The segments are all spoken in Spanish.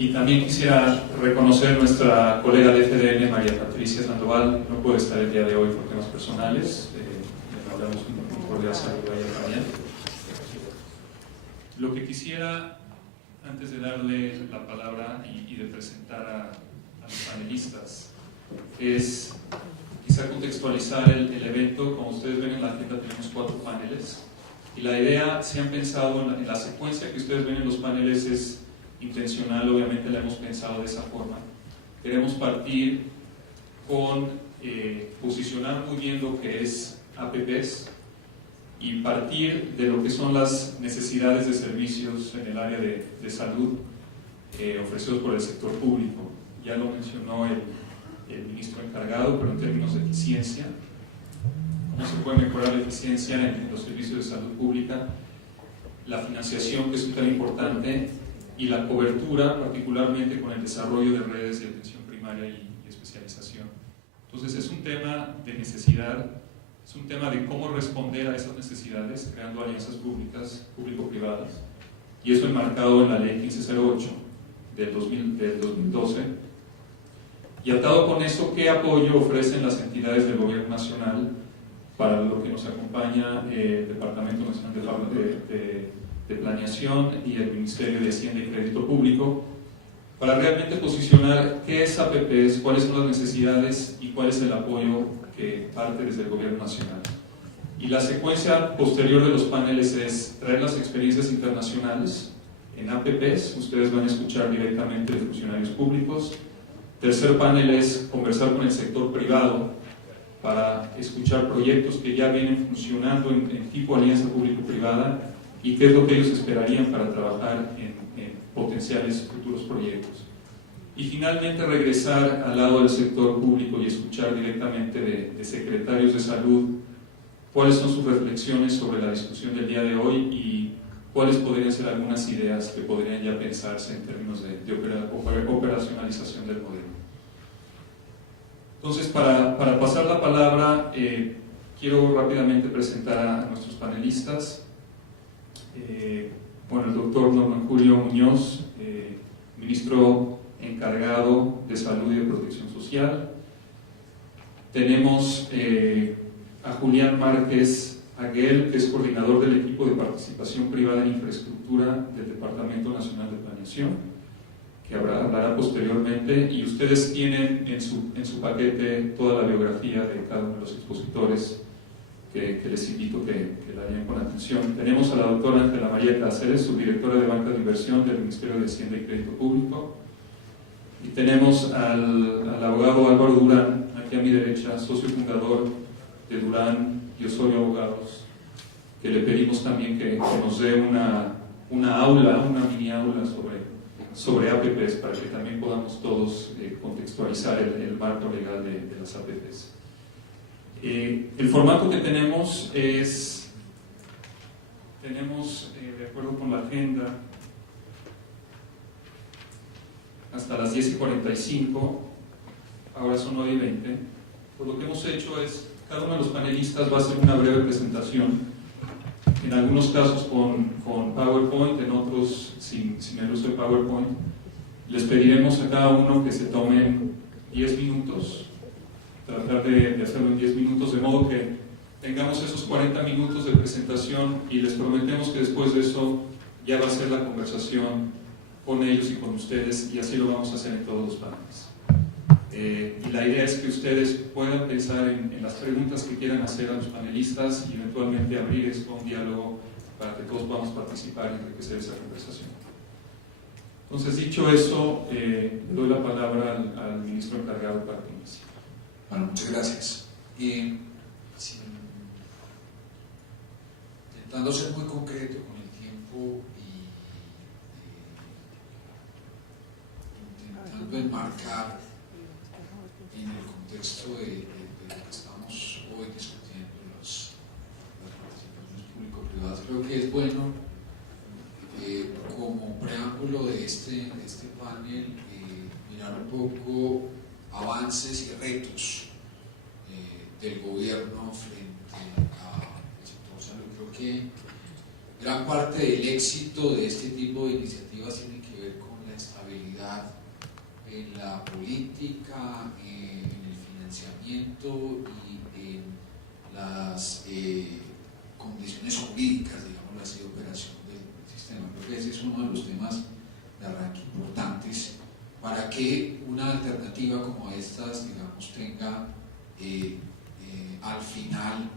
Y también quisiera reconocer a nuestra colega de FDN, María Patricia Sandoval. No puede estar el día de hoy por temas personales. Le hablamos un cordial saludo a ella también. Lo que quisiera, antes de darle la palabra y de presentar a los panelistas, es quizá contextualizar el evento. Como ustedes ven en la agenda, tenemos 4 paneles. Y la idea, si han pensado en la secuencia que ustedes ven en los paneles, es intencional, obviamente la hemos pensado de esa forma. Queremos partir con posicionar muy bien lo que es APPs y partir de lo que son las necesidades de servicios en el área de salud ofrecidos por el sector público. Ya lo mencionó el ministro encargado, pero en términos de eficiencia, cómo se puede mejorar la eficiencia en los servicios de salud pública, la financiación, que es un tema importante, y la cobertura, particularmente con el desarrollo de redes de atención primaria y especialización. Entonces es un tema de necesidad, es un tema de cómo responder a esas necesidades, creando alianzas públicas, público-privadas, y eso enmarcado en la Ley 1508 del 2012. Y atado con eso, ¿qué apoyo ofrecen las entidades del Gobierno Nacional para lo que nos acompaña el Departamento Nacional de Planeación y el Ministerio de Hacienda y Crédito Público, para realmente posicionar qué es APPs, cuáles son las necesidades y cuál es el apoyo que parte desde el Gobierno Nacional? Y la secuencia posterior de los paneles es traer las experiencias internacionales en APPs. Ustedes van a escuchar directamente de funcionarios públicos. Tercer panel es conversar con el sector privado para escuchar proyectos que ya vienen funcionando en tipo alianza público-privada y qué es lo que ellos esperarían para trabajar en potenciales futuros proyectos. Y finalmente regresar al lado del sector público y escuchar directamente de secretarios de salud cuáles son sus reflexiones sobre la discusión del día de hoy y cuáles podrían ser algunas ideas que podrían ya pensarse en términos de operacionalización del modelo. Entonces, para pasar la palabra, quiero rápidamente presentar a nuestros panelistas. Bueno, el doctor Norman Julio Muñoz, ministro encargado de Salud y de Protección Social. Tenemos a Julián Márquez Aguel, que es coordinador del equipo de participación privada en infraestructura del Departamento Nacional de Planeación, que hablará posteriormente, y ustedes tienen en su paquete toda la biografía de cada uno de los expositores que les invito que la lean con atención. Tenemos a la doctora Ángela María Cáceres, subdirectora de Banca de Inversión del Ministerio de Hacienda y Crédito Público, y tenemos al abogado Álvaro Durán, aquí a mi derecha, socio fundador de Durán y Osorio Abogados, que le pedimos también que nos dé una mini aula sobre APPs, para que también podamos todos contextualizar el marco legal de las APPs. El formato que tenemos es, de acuerdo con la agenda, hasta las 10:45, ahora son 9:20. Pues lo que hemos hecho es, cada uno de los panelistas va a hacer una breve presentación, en algunos casos con PowerPoint, en otros sin el uso de PowerPoint. Les pediremos a cada uno que se tomen 10 minutos, tratar de hacerlo en 10 minutos, de modo que tengamos esos 40 minutos de presentación, y les prometemos que después de eso ya va a ser la conversación con ellos y con ustedes, y así lo vamos a hacer en todos los paneles. Y la idea es que ustedes puedan pensar en las preguntas que quieran hacer a los panelistas y eventualmente abrir esto a un diálogo para que todos podamos participar y enriquecer esa conversación. Entonces, dicho eso, doy la palabra al ministro encargado para que inicie. Bueno, muchas gracias. Intentando ser muy concreto con el tiempo y intentando enmarcar en el contexto de lo que estamos hoy discutiendo, las participaciones público-privadas, creo que es bueno, como preámbulo de este panel, mirar un poco avances y retos del gobierno frente al sector salud. Creo que gran parte del éxito de este tipo de iniciativas tiene que ver con la estabilidad gobernabilidad en la política, en el financiamiento y en las condiciones jurídicas, digamos así, de operación del sistema. Creo que ese es uno de los temas de arranque importantes para que una alternativa como estas, digamos, tenga al final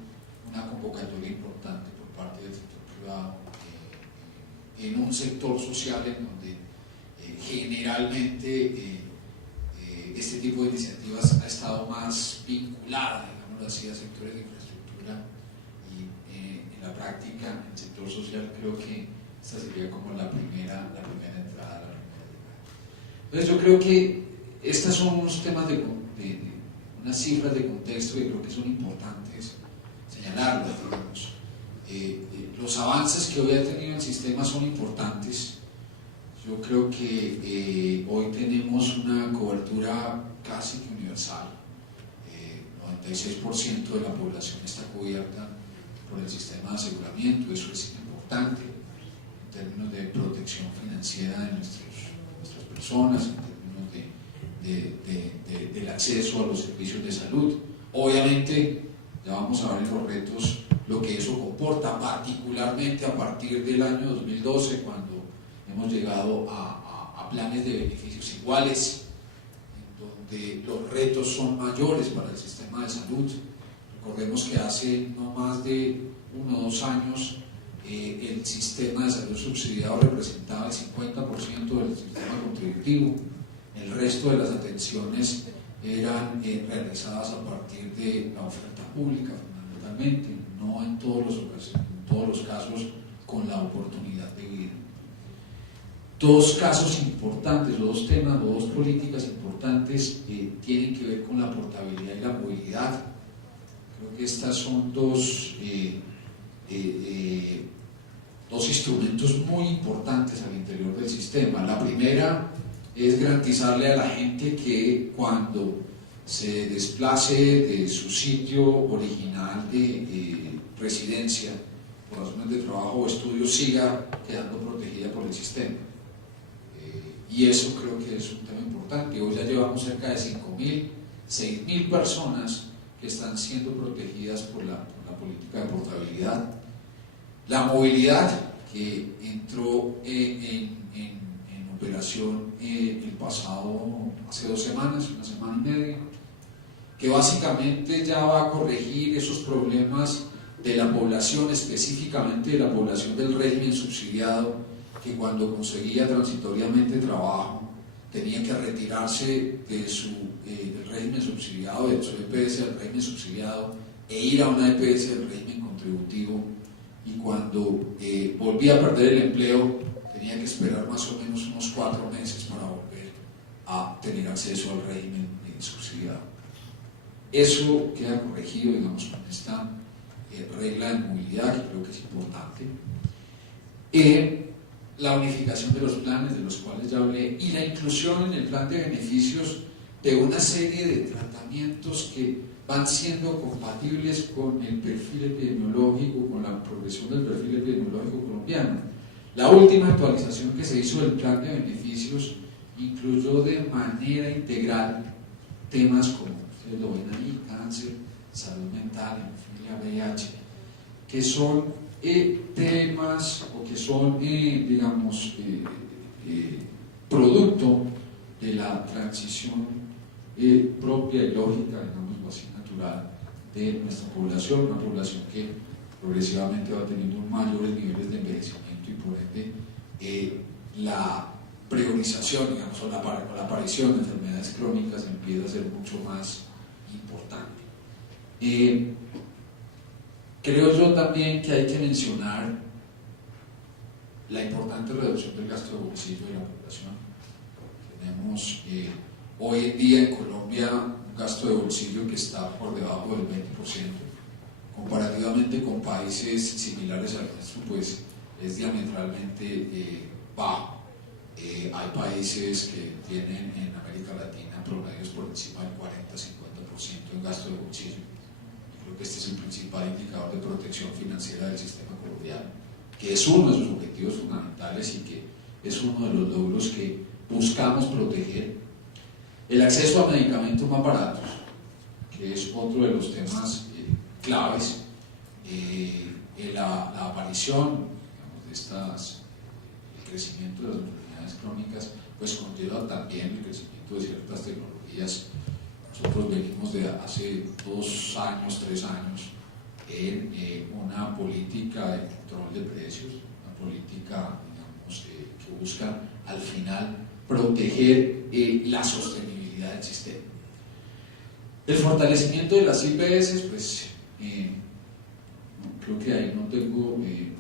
una convocatoria importante por parte del sector privado en un sector social en donde generalmente este tipo de iniciativas ha estado más vinculada, digámoslo así, a sectores de infraestructura y en la práctica, en el sector social, creo que esta sería como la primera entrada, la primera llegada. Entonces yo creo que estas son unos temas unas cifras de contexto que creo que son importantes señalarlas, digamos. Los avances que hoy ha tenido el sistema son importantes. Yo creo que hoy tenemos una cobertura casi que universal. 96% de la población está cubierta por el sistema de aseguramiento. Eso es importante en términos de protección financiera de nuestras personas, en términos del acceso a los servicios de salud. Obviamente, ya vamos a ver en los retos lo que eso comporta, particularmente a partir del año 2012, cuando hemos llegado a planes de beneficios iguales, en donde los retos son mayores para el sistema de salud. Recordemos que hace no más de 1 o 2 años el sistema de salud subsidiado representaba el 50% del sistema contributivo. El resto de las atenciones eran realizadas a partir de la oferta pública, fundamentalmente, no en todos los casos con la oportunidad de vida. 2 casos importantes, 2 temas, 2 políticas importantes tienen que ver con la portabilidad y la movilidad. Creo que estas son dos instrumentos muy importantes al interior del sistema. La primera es garantizarle a la gente que cuando se desplace de su sitio original de residencia por razones de trabajo o estudio siga quedando protegida por el sistema. Y eso creo que es un tema importante. Hoy ya llevamos cerca de 5.000, 6.000 personas que están siendo protegidas por la política de portabilidad. La movilidad, que entró en operación hace 2 semanas, 1 semana y media, que básicamente ya va a corregir esos problemas de la población, específicamente de la población del régimen subsidiado, que cuando conseguía transitoriamente trabajo tenía que retirarse de del régimen subsidiado, de su EPS del régimen subsidiado, e ir a una EPS del régimen contributivo, y cuando volvía a perder el empleo tenía que esperar más o menos unos 4 meses para volver a tener acceso al régimen subsidiado. Eso queda corregido, digamos, con esta regla de movilidad, que creo que es importante. La unificación de los planes, de los cuales ya hablé, y la inclusión en el plan de beneficios de una serie de tratamientos que van siendo compatibles con el perfil epidemiológico, con la progresión del perfil epidemiológico colombiano. La última actualización que se hizo del plan de beneficios incluyó de manera integral temas como, ustedes lo ven ahí, cáncer, salud mental, hemofilia, VIH, que son temas o que son, digamos, producto de la transición propia y lógica, digámoslo así, natural de nuestra población, una población que progresivamente va teniendo mayores niveles de envejecimiento y por ende la priorización, digamos, o la aparición de enfermedades crónicas empieza a ser mucho más importante. Creo yo también que hay que mencionar la importante reducción del gasto de bolsillo de la población. Tenemos hoy en día en Colombia un gasto de bolsillo que está por debajo del 20%. Comparativamente con países similares al nuestro, pues es diametralmente bajo. Hay países que tienen en América Latina promedios por encima del 40-50% en gasto de bolsillo. Creo que este es el principal indicador de protección financiera del sistema colombiano, que es uno de sus objetivos fundamentales y que es uno de los logros que buscamos proteger. El acceso a medicamentos más baratos, que es otro de los temas claves. La aparición, digamos, de estas, el crecimiento de las enfermedades crónicas, pues conlleva también el crecimiento de ciertas tecnologías. Nosotros venimos de hace 2 años, 3 años en una política de control de precios, una política, digamos, que busca al final proteger la sostenibilidad del sistema. El fortalecimiento de las IPS, pues creo que ahí no tengo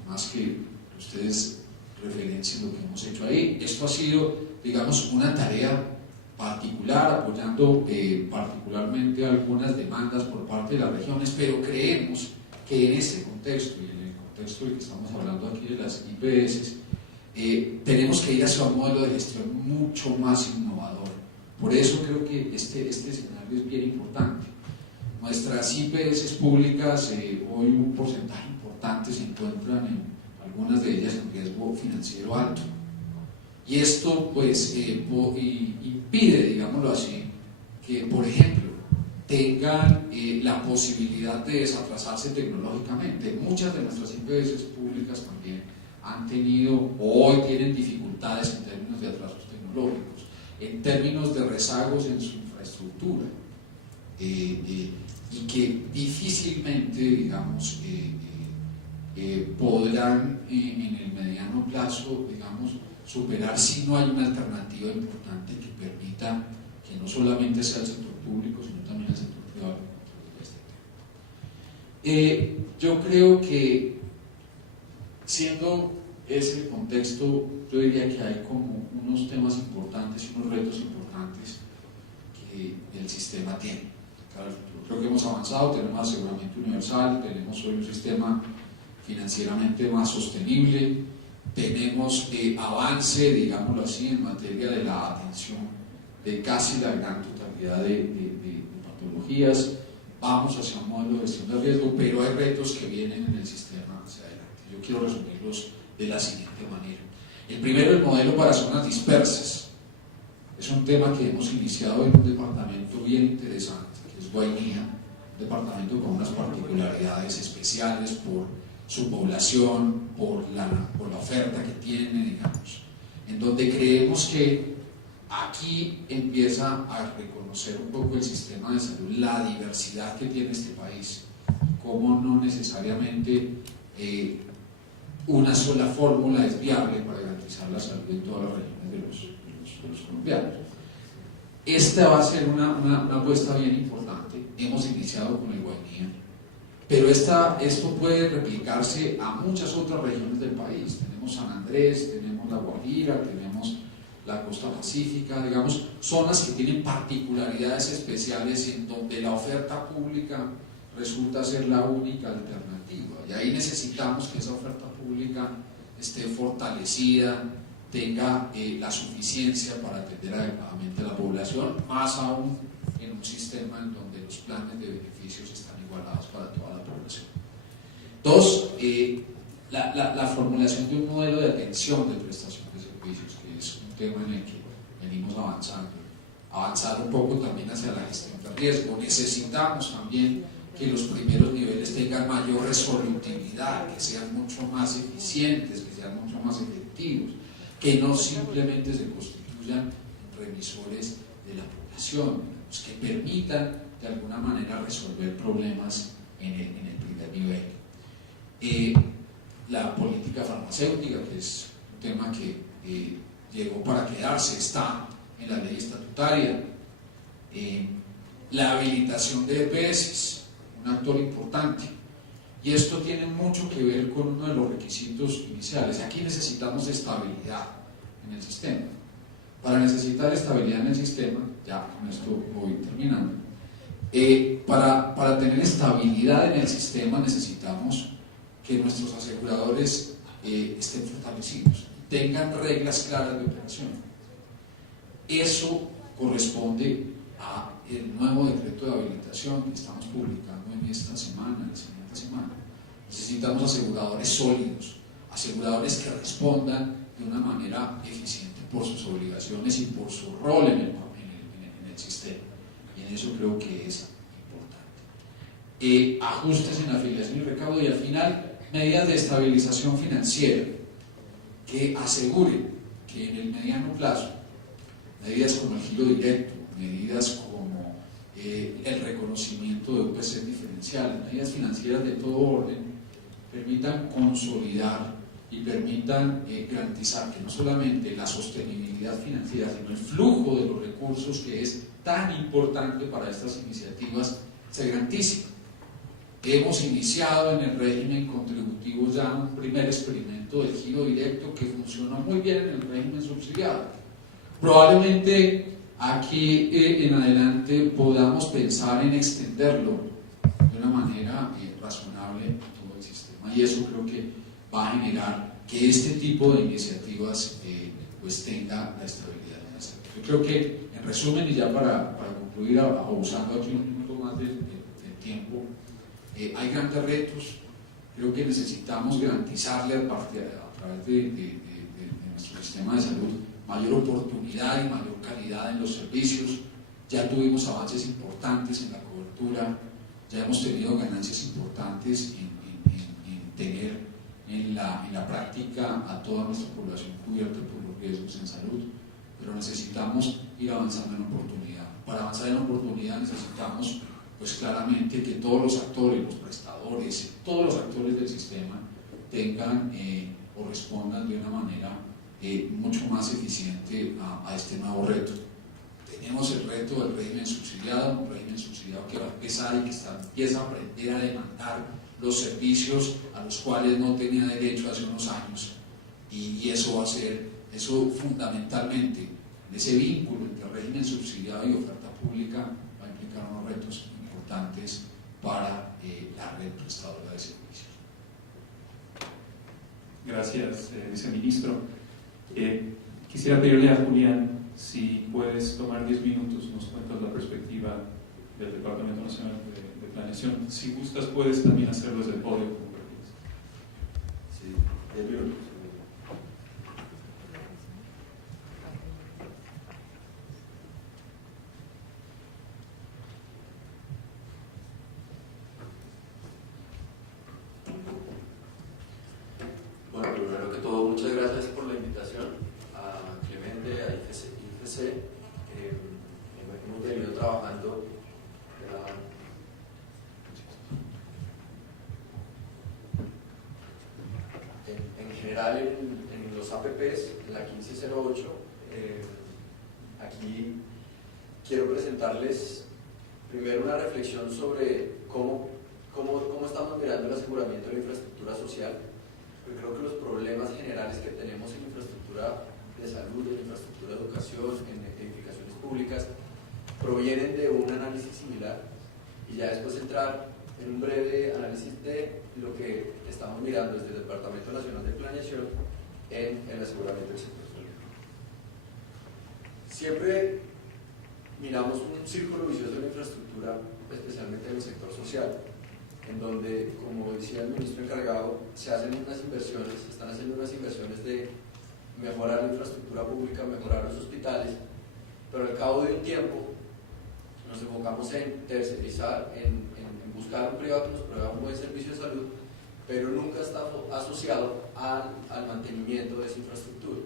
más que ustedes referencien lo que hemos hecho ahí. Esto ha sido, digamos, una tarea particular, apoyando particularmente algunas demandas por parte de las regiones, pero creemos que en este contexto y en el contexto del que estamos hablando aquí de las IPS, tenemos que ir hacia un modelo de gestión mucho más innovador. Por eso creo que este escenario es bien importante. Nuestras IPS públicas, hoy un porcentaje importante se encuentran en algunas de ellas en riesgo financiero alto. Y esto pues impide, digámoslo así, que por ejemplo tengan la posibilidad de desatrasarse tecnológicamente. Muchas de nuestras IPS públicas también han tenido o hoy tienen dificultades en términos de atrasos tecnológicos, en términos de rezagos en su infraestructura, y que difícilmente, digamos, podrán en el mediano plazo, digamos, superar si no hay una alternativa importante que permita que no solamente sea el sector público, sino también el sector privado. Yo creo que, siendo ese el contexto, yo diría que hay como unos temas importantes y unos retos importantes que el sistema tiene. Creo que hemos avanzado, tenemos aseguramiento universal, tenemos hoy un sistema financieramente más sostenible, tenemos avance, digámoslo así, en materia de la atención de casi la gran totalidad de patologías. Vamos hacia un modelo de gestión de riesgo, pero hay retos que vienen en el sistema hacia adelante. Yo quiero resumirlos de la siguiente manera. El primero, el modelo para zonas dispersas. Es un tema que hemos iniciado en un departamento bien interesante, que es Guainía, un departamento con unas particularidades especiales por su población, por la oferta que tiene, digamos, en donde creemos que aquí empieza a reconocer un poco el sistema de salud, la diversidad que tiene este país, cómo no necesariamente una sola fórmula es viable para garantizar la salud en todas las regiones de los colombianos. Esta va a ser una apuesta bien importante. Hemos iniciado con el Guainía, pero esto puede replicarse a muchas otras regiones del país. Tenemos San Andrés, tenemos La Guajira, tenemos la costa pacífica, digamos, zonas que tienen particularidades especiales en donde la oferta pública resulta ser la única alternativa, y ahí necesitamos que esa oferta pública esté fortalecida, tenga la suficiencia para atender adecuadamente a la población, más aún en un sistema en donde los planes de beneficios están igualados para toda la población. 2, la formulación de un modelo de atención de prestación de servicios, que es un tema en el que venimos avanzar un poco también hacia la gestión de riesgo. Necesitamos también que los primeros niveles tengan mayor resolutividad, que sean mucho más eficientes, que sean mucho más efectivos, que no simplemente se constituyan revisores de la población, que permitan de alguna manera resolver problemas en el primer nivel. La política farmacéutica, que es un tema que llegó para quedarse, está en la ley estatutaria. La habilitación de EPS, un actor importante, y esto tiene mucho que ver con uno de los requisitos iniciales. Aquí necesitamos estabilidad en el sistema. Para necesitar estabilidad en el sistema, ya con esto voy terminando, para tener estabilidad en el sistema necesitamos que nuestros aseguradores estén fortalecidos, tengan reglas claras de operación. Eso corresponde al nuevo decreto de habilitación que estamos publicando en esta semana, en la siguiente semana. Necesitamos aseguradores sólidos, aseguradores que respondan de una manera eficiente por sus obligaciones y por su rol en el sistema. Y en eso creo que es importante. Ajustes en afiliación y recaudo, y al final medidas de estabilización financiera que aseguren que en el mediano plazo medidas como el giro directo, medidas como el reconocimiento de UPC diferenciales, medidas financieras de todo orden, permitan consolidar y permitan garantizar que no solamente la sostenibilidad financiera, sino el flujo de los recursos, que es tan importante para estas iniciativas, se garantice. Hemos iniciado en el régimen contributivo ya un primer experimento del giro directo que funcionó muy bien en el régimen subsidiado. Probablemente aquí en adelante podamos pensar en extenderlo de una manera razonable en todo el sistema, y eso creo que va a generar que este tipo de iniciativas pues tenga la estabilidad necesaria. Yo creo que, en resumen, y ya para concluir, usando aquí un minuto más del tiempo, hay grandes retos. Creo que necesitamos garantizarle a través de nuestro sistema de salud mayor oportunidad y mayor calidad en los servicios. Ya tuvimos avances importantes en la cobertura, ya hemos tenido ganancias importantes en tener en la práctica a toda nuestra población cubierta por los riesgos en salud, pero necesitamos ir avanzando en oportunidad. Para avanzar en oportunidad necesitamos, pues claramente, que todos los actores, los prestadores, todos los actores del sistema tengan o respondan de una manera mucho más eficiente a este nuevo reto. Tenemos el reto del régimen subsidiado, un régimen subsidiado que va a empezar y que empieza a aprender a demandar los servicios a los cuales no tenía derecho hace unos años, y eso va a ser, eso fundamentalmente, en ese vínculo entre régimen subsidiado y oferta pública, va a implicar unos retos importantes para la red prestadora de servicios. Gracias, viceministro. Quisiera pedirle a Julián si puedes tomar 10 minutos, nos cuentas la perspectiva del Departamento Nacional de Planeación. Si gustas, puedes también hacerlo desde el podio. Sí, 10 minutos. Bueno, primero que todo, muchas gracias por la invitación a Clemente, a IFC. Hemos venido trabajando en general en los APPs, en la 1508. Aquí quiero presentarles primero una reflexión sobre cómo estamos mirando el aseguramiento de la infraestructura social. Porque creo que los problemas generales que tenemos en infraestructura de salud, en infraestructura de educación, en edificaciones públicas, provienen de un análisis similar, y ya después entrar en un breve análisis de lo que estamos mirando desde el Departamento Nacional de Planeación en el aseguramiento del sector público. Siempre miramos un círculo vicioso de la infraestructura, especialmente en el sector social, en donde, como decía el ministro encargado, se están haciendo unas inversiones de mejorar la infraestructura pública, mejorar los hospitales, pero al cabo de un tiempo nos enfocamos en tercerizar, en buscar un privado que nos provea un buen servicio de salud, pero nunca está asociado al mantenimiento de esa infraestructura.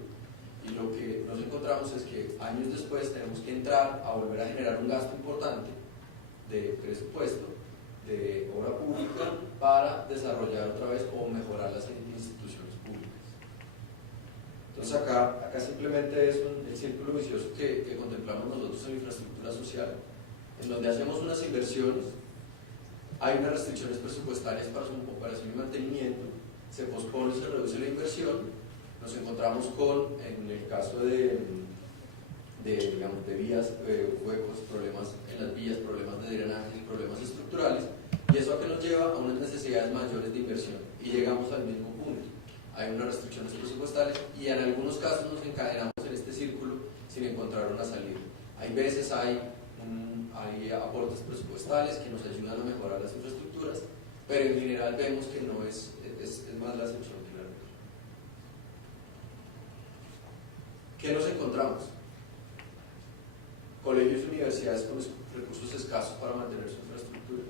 Y lo que nos encontramos es que años después tenemos que entrar a volver a generar un gasto importante de presupuesto, de obra pública, para desarrollar otra vez o mejorar las instituciones públicas. Entonces acá simplemente es el círculo vicioso que contemplamos nosotros en infraestructura social, en donde hacemos unas inversiones, hay unas restricciones presupuestarias para su operación y mantenimiento, se pospone, se reduce la inversión, nos encontramos con, en el caso de vías, huecos, problemas en las vías, problemas de drenaje, problemas estructurales, y eso a que nos lleva a unas necesidades mayores de inversión, y llegamos al mismo punto. Hay unas restricciones presupuestarias y en algunos casos nos encadenamos en este círculo sin encontrar una salida. Hay veces hay aportes presupuestales que nos ayudan a mejorar las infraestructuras, pero en general vemos que no es más la excepción que la regla. ¿Qué nos encontramos? Colegios y universidades con recursos escasos para mantener su infraestructura.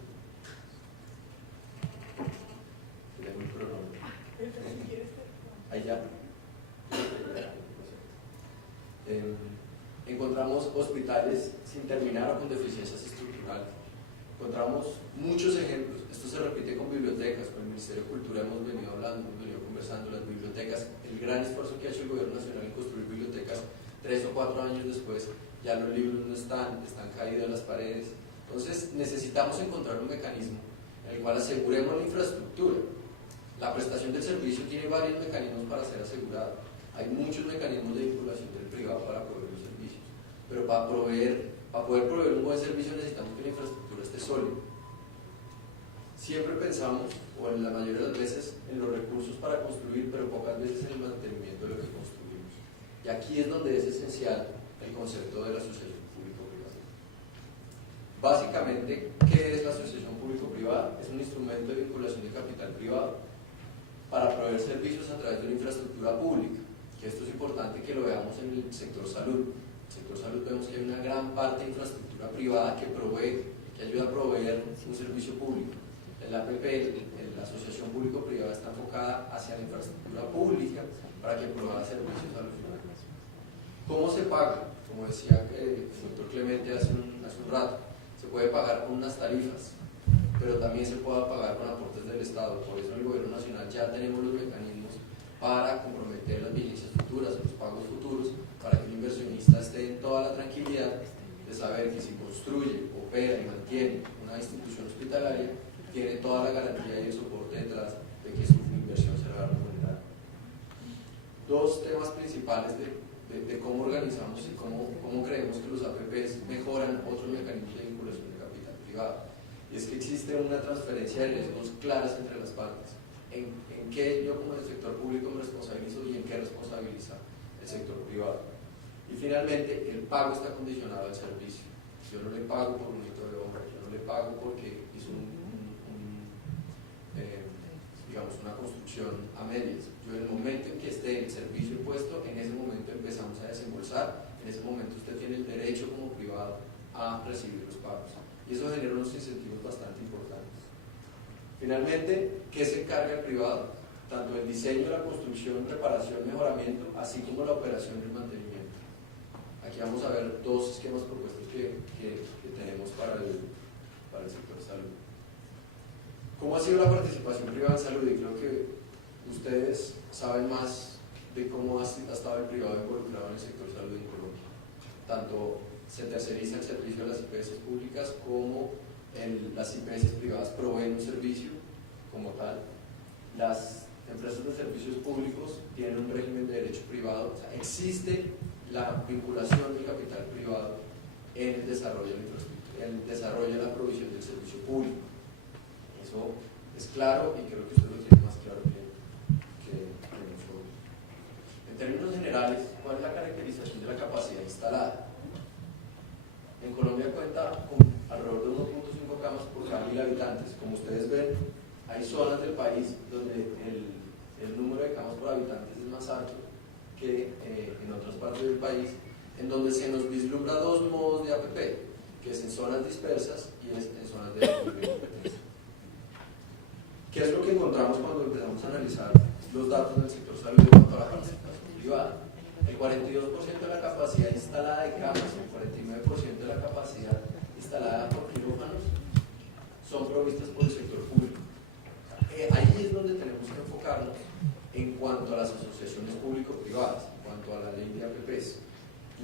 Tengo el cronómetro. Ahí ya. Encontramos hospitales sin terminar o con deficiencias estructurales. Encontramos muchos ejemplos. Esto se repite con bibliotecas. Con el Ministerio de Cultura hemos venido hablando, hemos venido conversando. Las bibliotecas, el gran esfuerzo que ha hecho el gobierno nacional en construir bibliotecas 3 o 4 años después, ya los libros no están caídos en las paredes. Entonces necesitamos encontrar un mecanismo en el cual aseguremos la infraestructura. La prestación del servicio tiene varios mecanismos para ser asegurada. Hay muchos mecanismos de vinculación del privado para proveer los servicios, pero para poder proveer un buen servicio necesitamos que la infraestructura esté sólida. Siempre pensamos, o en la mayoría de las veces, en los recursos para construir, pero pocas veces en el mantenimiento de lo que construimos. Y aquí es donde es esencial el concepto de la asociación público-privada. Básicamente, ¿qué es la asociación público-privada? Es un instrumento de vinculación de capital privado para proveer servicios a través de una infraestructura pública, que esto es importante que lo veamos en el sector salud. En el sector salud vemos que hay una gran parte de infraestructura privada que ayuda a proveer un servicio público. El APP, la asociación público-privada, está enfocada hacia la infraestructura pública para que provea servicios a los ciudadanos. ¿Cómo se paga? Como decía el doctor Clemente hace un rato, se puede pagar con unas tarifas, pero también se puede pagar con aportes del Estado. Por eso en el gobierno nacional ya tenemos los mecanismos para comprometer las vigencias futuras, los pagos futuros, para que el inversionista esté en toda la tranquilidad de saber que si construye, opera y mantiene una institución hospitalaria, tiene toda la garantía y el soporte detrás de que su inversión se va a remunerar. Dos temas principales de cómo organizamos y cómo creemos que los APPs mejoran otros mecanismos de vinculación de capital privado. Y es que existe una transferencia de riesgos claras entre las partes. En qué yo como el sector público me responsabilizo y en qué responsabiliza el sector privado. Y finalmente, el pago está condicionado al servicio. Yo no le pago por un hito de obra, yo no le pago porque hizo una construcción a medias. Yo en el momento en que esté el servicio puesto, en ese momento empezamos a desembolsar, en ese momento usted tiene el derecho como privado a recibir los pagos. Y eso genera unos incentivos bastante importantes. Finalmente, ¿qué se encarga el privado? Tanto el diseño, la construcción, reparación, mejoramiento, así como la operación y el mantenimiento. Aquí vamos a ver dos esquemas propuestos que tenemos para el sector salud. ¿Cómo ha sido la participación privada en salud? Y creo que ustedes saben más de cómo ha estado el privado involucrado en el sector salud en Colombia. Tanto se terceriza el servicio de las IPS públicas como las IPS privadas proveen un servicio como tal. Las empresas de servicios públicos tienen un régimen de derecho privado. O sea, existe la vinculación del capital privado en el desarrollo de la infraestructura, en el desarrollo de la provisión del servicio público. Eso es claro y creo que usted lo tiene más claro que nosotros. En términos generales, ¿cuál es la caracterización de la capacidad instalada? En Colombia cuenta con alrededor de 1.5 camas por cada 1.000 habitantes. Como ustedes ven, hay zonas del país donde el número de camas por habitantes es más alto que en otras partes del país, en donde se nos vislumbra dos modos de APP, que es en zonas dispersas y es en zonas de competencia. ¿Qué es lo que encontramos cuando empezamos a analizar los datos del sector salud en cuanto a la participación privada? El 42% de la capacidad instalada de camas, el 49% de la capacidad instalada por quirófanos son provistas por el sector público. Ahí es donde tenemos que enfocarnos en cuanto a las asociaciones público-privadas, en cuanto a la ley de APPs.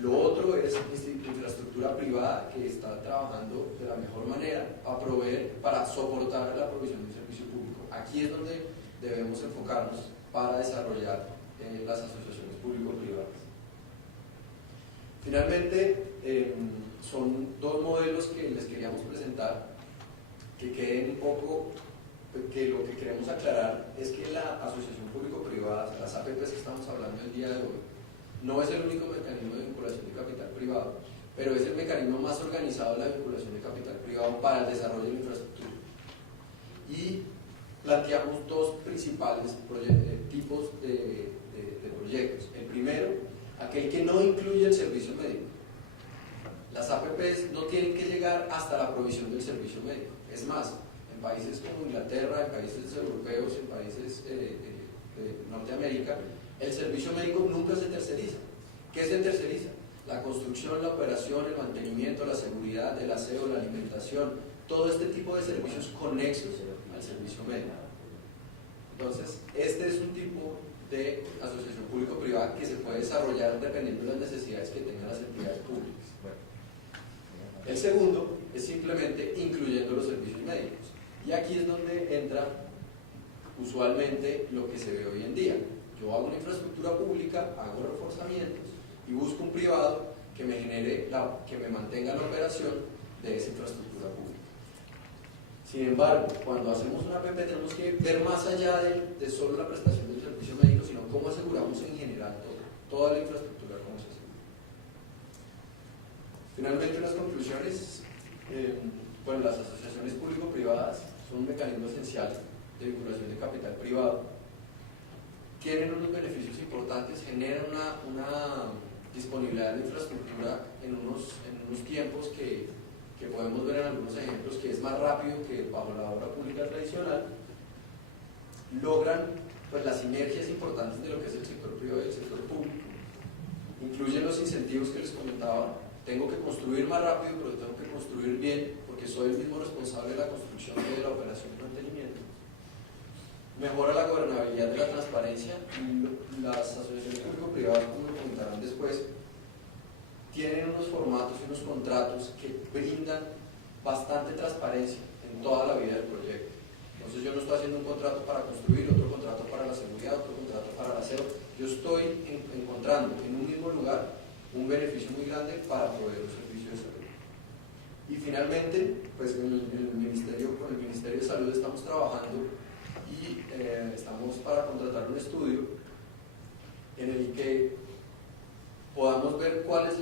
Lo otro es infraestructura privada que está trabajando de la mejor manera para soportar la provisión de servicio público. Aquí es donde debemos enfocarnos para desarrollar las asociaciones público-privadas. Finalmente, son dos modelos que les queríamos presentar, que queden un poco, que lo que queremos aclarar es que la asociación público-privada, las APPs que estamos hablando el día de hoy, no es el único mecanismo de vinculación de capital privado, pero es el mecanismo más organizado de la vinculación de capital privado para el desarrollo de la infraestructura. Y planteamos dos principales tipos de proyectos. El primero, aquel que no incluye el servicio médico. Las APPs no tienen que llegar hasta la provisión del servicio médico. Es más, en países como Inglaterra, en países europeos, en países de Norteamérica, el servicio médico nunca se terceriza. ¿Qué se terceriza? La construcción, la operación, el mantenimiento, la seguridad, el aseo, la alimentación, todo este tipo de servicios conexos al servicio médico. Entonces, este es un tipo de asociación público-privada que se puede desarrollar dependiendo de las necesidades que tengan las entidades públicas. El segundo es simplemente incluyendo los servicios médicos. Y aquí es donde entra usualmente lo que se ve hoy en día. Yo hago una infraestructura pública, hago reforzamientos y busco un privado que me genere, que me mantenga la operación de esa infraestructura pública. Sin embargo, cuando hacemos una APP tenemos que ver más allá de solo la prestación del servicio médico, sino cómo aseguramos en general toda la infraestructura, cómo se asegura. Finalmente, las conclusiones. Bueno, las asociaciones público-privadas son un mecanismo esencial de vinculación de capital privado. Tienen unos beneficios importantes, generan una disponibilidad de infraestructura en unos tiempos que podemos ver en algunos ejemplos, que es más rápido que bajo la obra pública tradicional. Logran pues las sinergias importantes de lo que es el sector privado y el sector público. Incluyen los incentivos que les comentaba. Tengo que construir más rápido, pero tengo que construir bien, porque soy el mismo responsable de la construcción y de la operación y mantenimiento. Mejora la gobernabilidad de la transparencia. Las asociaciones público-privadas, como lo comentarán después, tienen unos formatos y unos contratos que brindan bastante transparencia en toda la vida del proyecto. Entonces yo no estoy haciendo un contrato para construir, otro contrato para la seguridad, otro contrato para el aseo. Yo estoy encontrando en un mismo lugar un beneficio muy grande para proveer un servicio de salud. Y finalmente, pues con el Ministerio de Salud estamos trabajando y estamos para contratar un estudio en el que podamos ver cuál es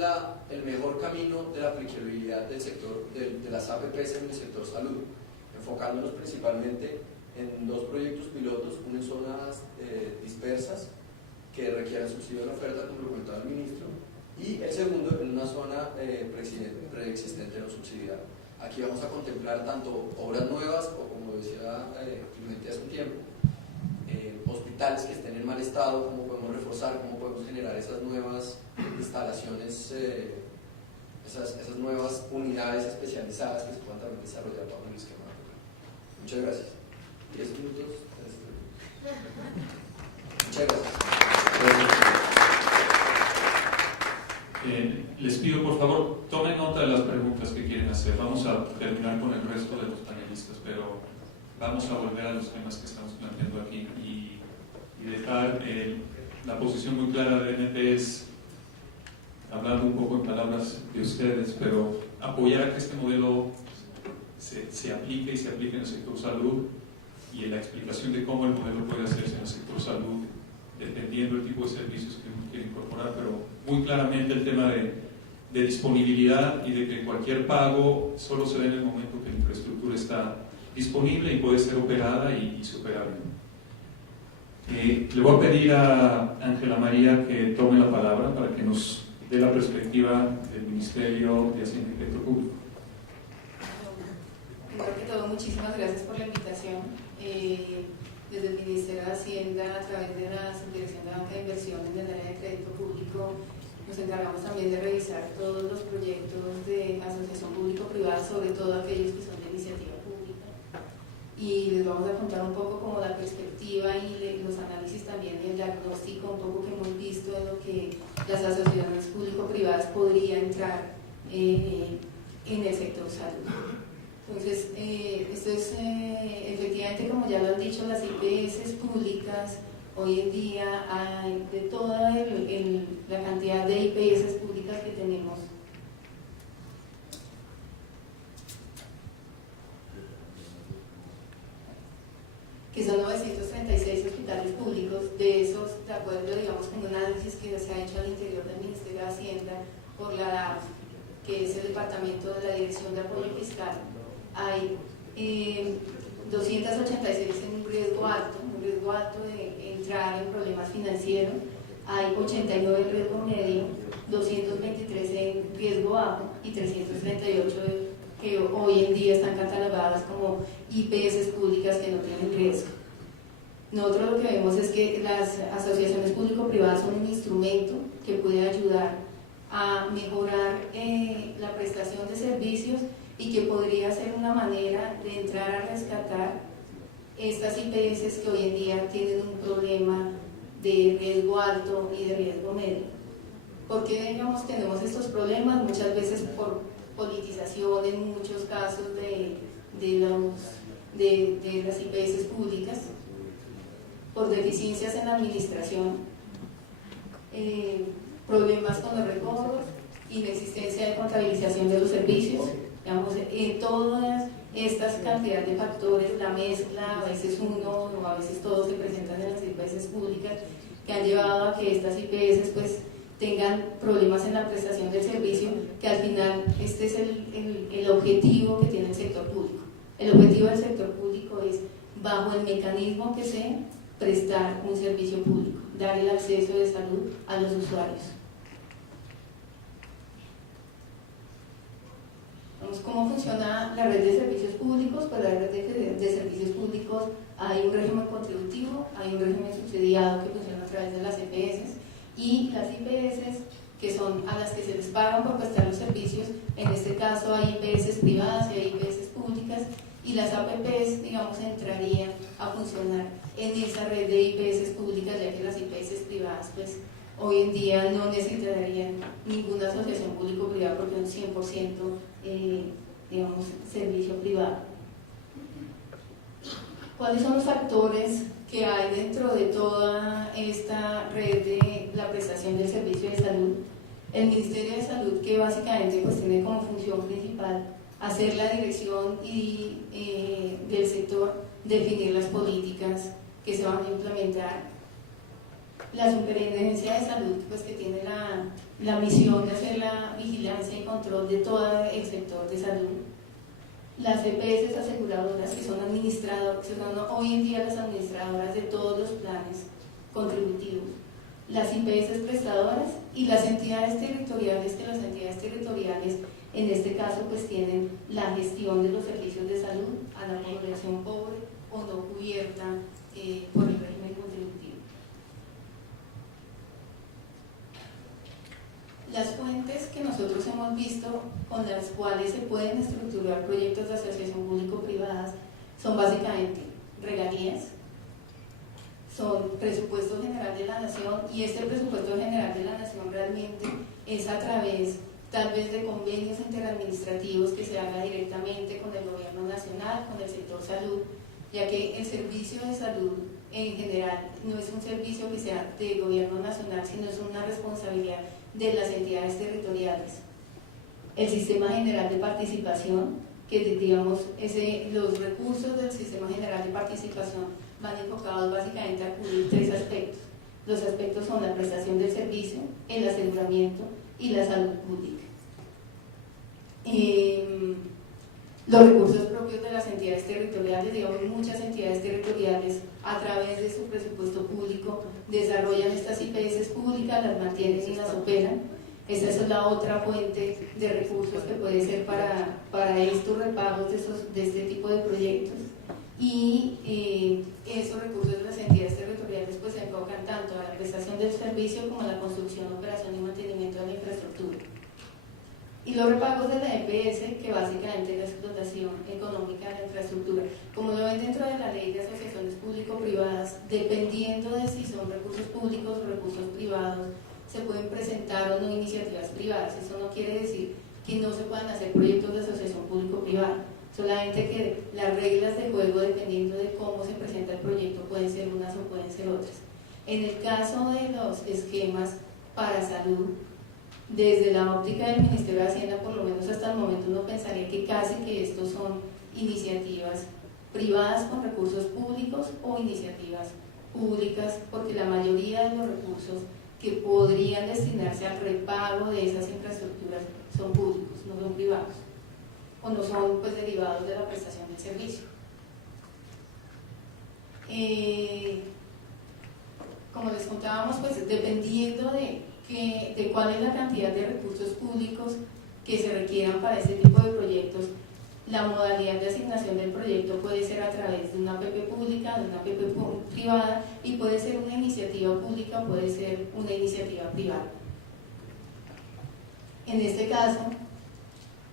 el mejor camino de la aplicabilidad del sector, de las APPs en el sector salud, enfocándonos principalmente en dos proyectos pilotos, uno en zonas dispersas que requieran subsidio de la oferta, como lo comentaba el ministro, y el segundo en una zona preexistente no subsidiada. Aquí vamos a contemplar tanto obras nuevas o, como decía Clemente hace un tiempo, hospitales que estén en mal estado, cómo podemos reforzar, cómo podemos generar esas nuevas instalaciones, esas nuevas unidades especializadas que se puedan también desarrollar bajo el esquema. Muchas gracias. 10 minutos. Muchas gracias. Les pido por favor, tomen nota de las preguntas que quieren hacer. Vamos a terminar con el resto de los panelistas, pero vamos a volver a los temas que estamos planteando aquí y dejar la posición muy clara de BNP es, hablando un poco en palabras de ustedes, pero apoyar a que este modelo se aplique y se aplique en el sector salud, y en la explicación de cómo el modelo puede hacerse en el sector salud, dependiendo del tipo de servicios que uno quiere incorporar, pero muy claramente el tema de disponibilidad y de que cualquier pago solo se dé en el momento que la infraestructura está disponible y puede ser operada y se opera bien. Le voy a pedir a Ángela María que tome la palabra para que nos dé la perspectiva del Ministerio de Hacienda y Crédito Público. Primero que todo, muchísimas gracias por la invitación. Desde el Ministerio de Hacienda, a través de la Subdirección de Banca de Inversión en el área de crédito público, nos encargamos también de revisar todos los proyectos de asociación público-privada, sobre todo aquellos que son de iniciativa pública. Y les vamos a contar un poco como la perspectiva y los análisis también y el diagnóstico un poco que hemos visto de lo que las asociaciones público-privadas podrían entrar en el sector salud. Entonces, esto es efectivamente, como ya lo han dicho, las IPS públicas, hoy en día hay de toda la cantidad de IPS públicas que tenemos. Que son 936 hospitales públicos, de esos, de acuerdo, digamos, con un análisis que se ha hecho al interior del Ministerio de Hacienda por la DAF, que es el Departamento de la Dirección de Apoyo Fiscal, hay 286 en un riesgo alto de entrar en problemas financieros, hay 89 en riesgo medio, 223 en riesgo bajo y 338 que hoy en día están catalogadas como IPS públicas que no tienen riesgo. Nosotros lo que vemos es que las asociaciones público-privadas son un instrumento que puede ayudar a mejorar la prestación de servicios y que podría ser una manera de entrar a rescatar estas IPS que hoy en día tienen un problema de riesgo alto y de riesgo medio. ¿Por qué digamos, tenemos estos problemas? Muchas veces por politización en muchos casos de las IPS públicas, por deficiencias en la administración, problemas con los recobros, inexistencia de contabilización de los servicios, digamos, todas estas cantidades de factores, la mezcla, a veces uno o a veces todos se presentan en las IPS públicas, que han llevado a que estas IPS pues tengan problemas en la prestación del servicio, que al final este es el objetivo que tiene el sector público. El objetivo del sector público es, bajo el mecanismo que sea, prestar un servicio público, dar el acceso de salud a los usuarios. ¿Cómo funciona la red de servicios públicos? Para la red de servicios públicos hay un régimen contributivo, hay un régimen subsidiado que funciona a través de las EPS y las IPS que son a las que se les pagan por prestar los servicios. En este caso hay IPS privadas y hay IPS públicas, y las APPs, digamos, entrarían a funcionar en esa red de IPS públicas, ya que las IPS privadas pues hoy en día no necesitarían ninguna asociación público-privada porque es un 100% digamos, servicio privado. ¿Cuáles son los factores que hay dentro de toda esta red de la prestación del servicio de salud? El Ministerio de Salud, que básicamente pues tiene como función principal hacer la dirección del sector, definir las políticas que se van a implementar. La Superintendencia de Salud, pues que tiene la misión de hacer la vigilancia y control de todo el sector de salud. Las EPS aseguradoras, que son administradoras, que son hoy en día las administradoras de todos los planes contributivos. Las IPS prestadoras y las entidades territoriales, que las entidades territoriales en este caso pues tienen la gestión de los servicios de salud a la población pobre o no cubierta por el régimen contributivo. Las fuentes que nosotros hemos visto con las cuales se pueden estructurar proyectos de asociación público-privadas son básicamente regalías, son presupuesto general de la nación, y este presupuesto general de la nación realmente es a través tal vez de convenios interadministrativos que se haga directamente con el gobierno nacional, con el sector salud, ya que el servicio de salud en general no es un servicio que sea de gobierno nacional, sino es una responsabilidad de las entidades territoriales. El sistema general de participación, que digamos los recursos del sistema general de participación van enfocados básicamente a cubrir tres aspectos. Los aspectos son la prestación del servicio, el aseguramiento y la salud pública. Los recursos propios de las entidades territoriales, digamos, muchas entidades territoriales a través de su presupuesto público desarrollan estas IPS públicas, las mantienen y las operan. Esa es la otra fuente de recursos que puede ser para estos repagos de este tipo de proyectos. Y esos recursos de las entidades territoriales pues se enfocan tanto a la prestación del servicio como a la construcción, operación y mantenimiento de la infraestructura. Y los repagos de la EPS, que básicamente es la explotación económica de la infraestructura. Como lo ven dentro de la ley de asociaciones público-privadas, dependiendo de si son recursos públicos o recursos privados, se pueden presentar o no iniciativas privadas. Eso no quiere decir que no se puedan hacer proyectos de asociación público-privada, solamente que las reglas de juego, dependiendo de cómo se presenta el proyecto, pueden ser unas o pueden ser otras. En el caso de los esquemas para salud, desde la óptica del Ministerio de Hacienda, por lo menos hasta el momento, uno pensaría que casi que estos son iniciativas privadas con recursos públicos o iniciativas públicas, porque la mayoría de los recursos que podrían destinarse al repago de esas infraestructuras son públicos, no son privados, o no son pues derivados de la prestación del servicio. como les contábamos, pues dependiendo de cuál es la cantidad de recursos públicos que se requieran para este tipo de proyectos, la modalidad de asignación del proyecto puede ser a través de una APP pública, de una APP privada, y puede ser una iniciativa pública o puede ser una iniciativa privada. En este caso,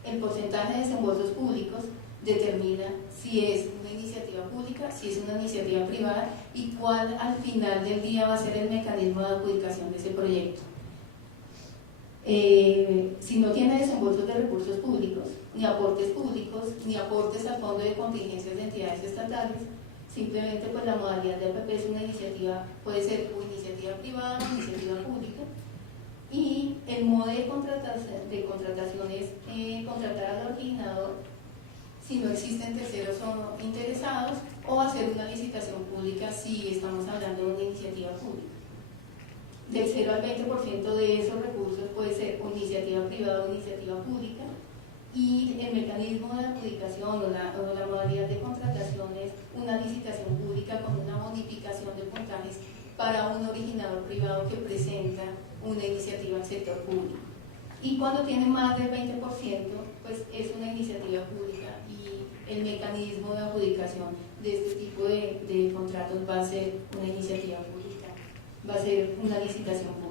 el porcentaje de desembolsos públicos determina si es una iniciativa pública, si es una iniciativa privada y cuál al final del día va a ser el mecanismo de adjudicación de ese proyecto. Si no tiene desembolsos de recursos públicos, ni aportes públicos, ni aportes al fondo de contingencias de entidades estatales, simplemente pues la modalidad de APP es una iniciativa, puede ser o iniciativa privada o iniciativa pública, y el modo de contratación es contratar al originador si no existen terceros o interesados, o hacer una licitación pública si estamos hablando de una iniciativa pública. Del 0 al 20% de esos recursos puede ser o iniciativa privada o iniciativa pública, y el mecanismo de adjudicación o la modalidad de contratación es una licitación pública con una bonificación de puntajes para un originador privado que presenta una iniciativa al sector público. Y cuando tiene más del 20%, pues es una iniciativa pública, y el mecanismo de adjudicación de este tipo de contratos va a ser una iniciativa pública, va a ser una licitación pública.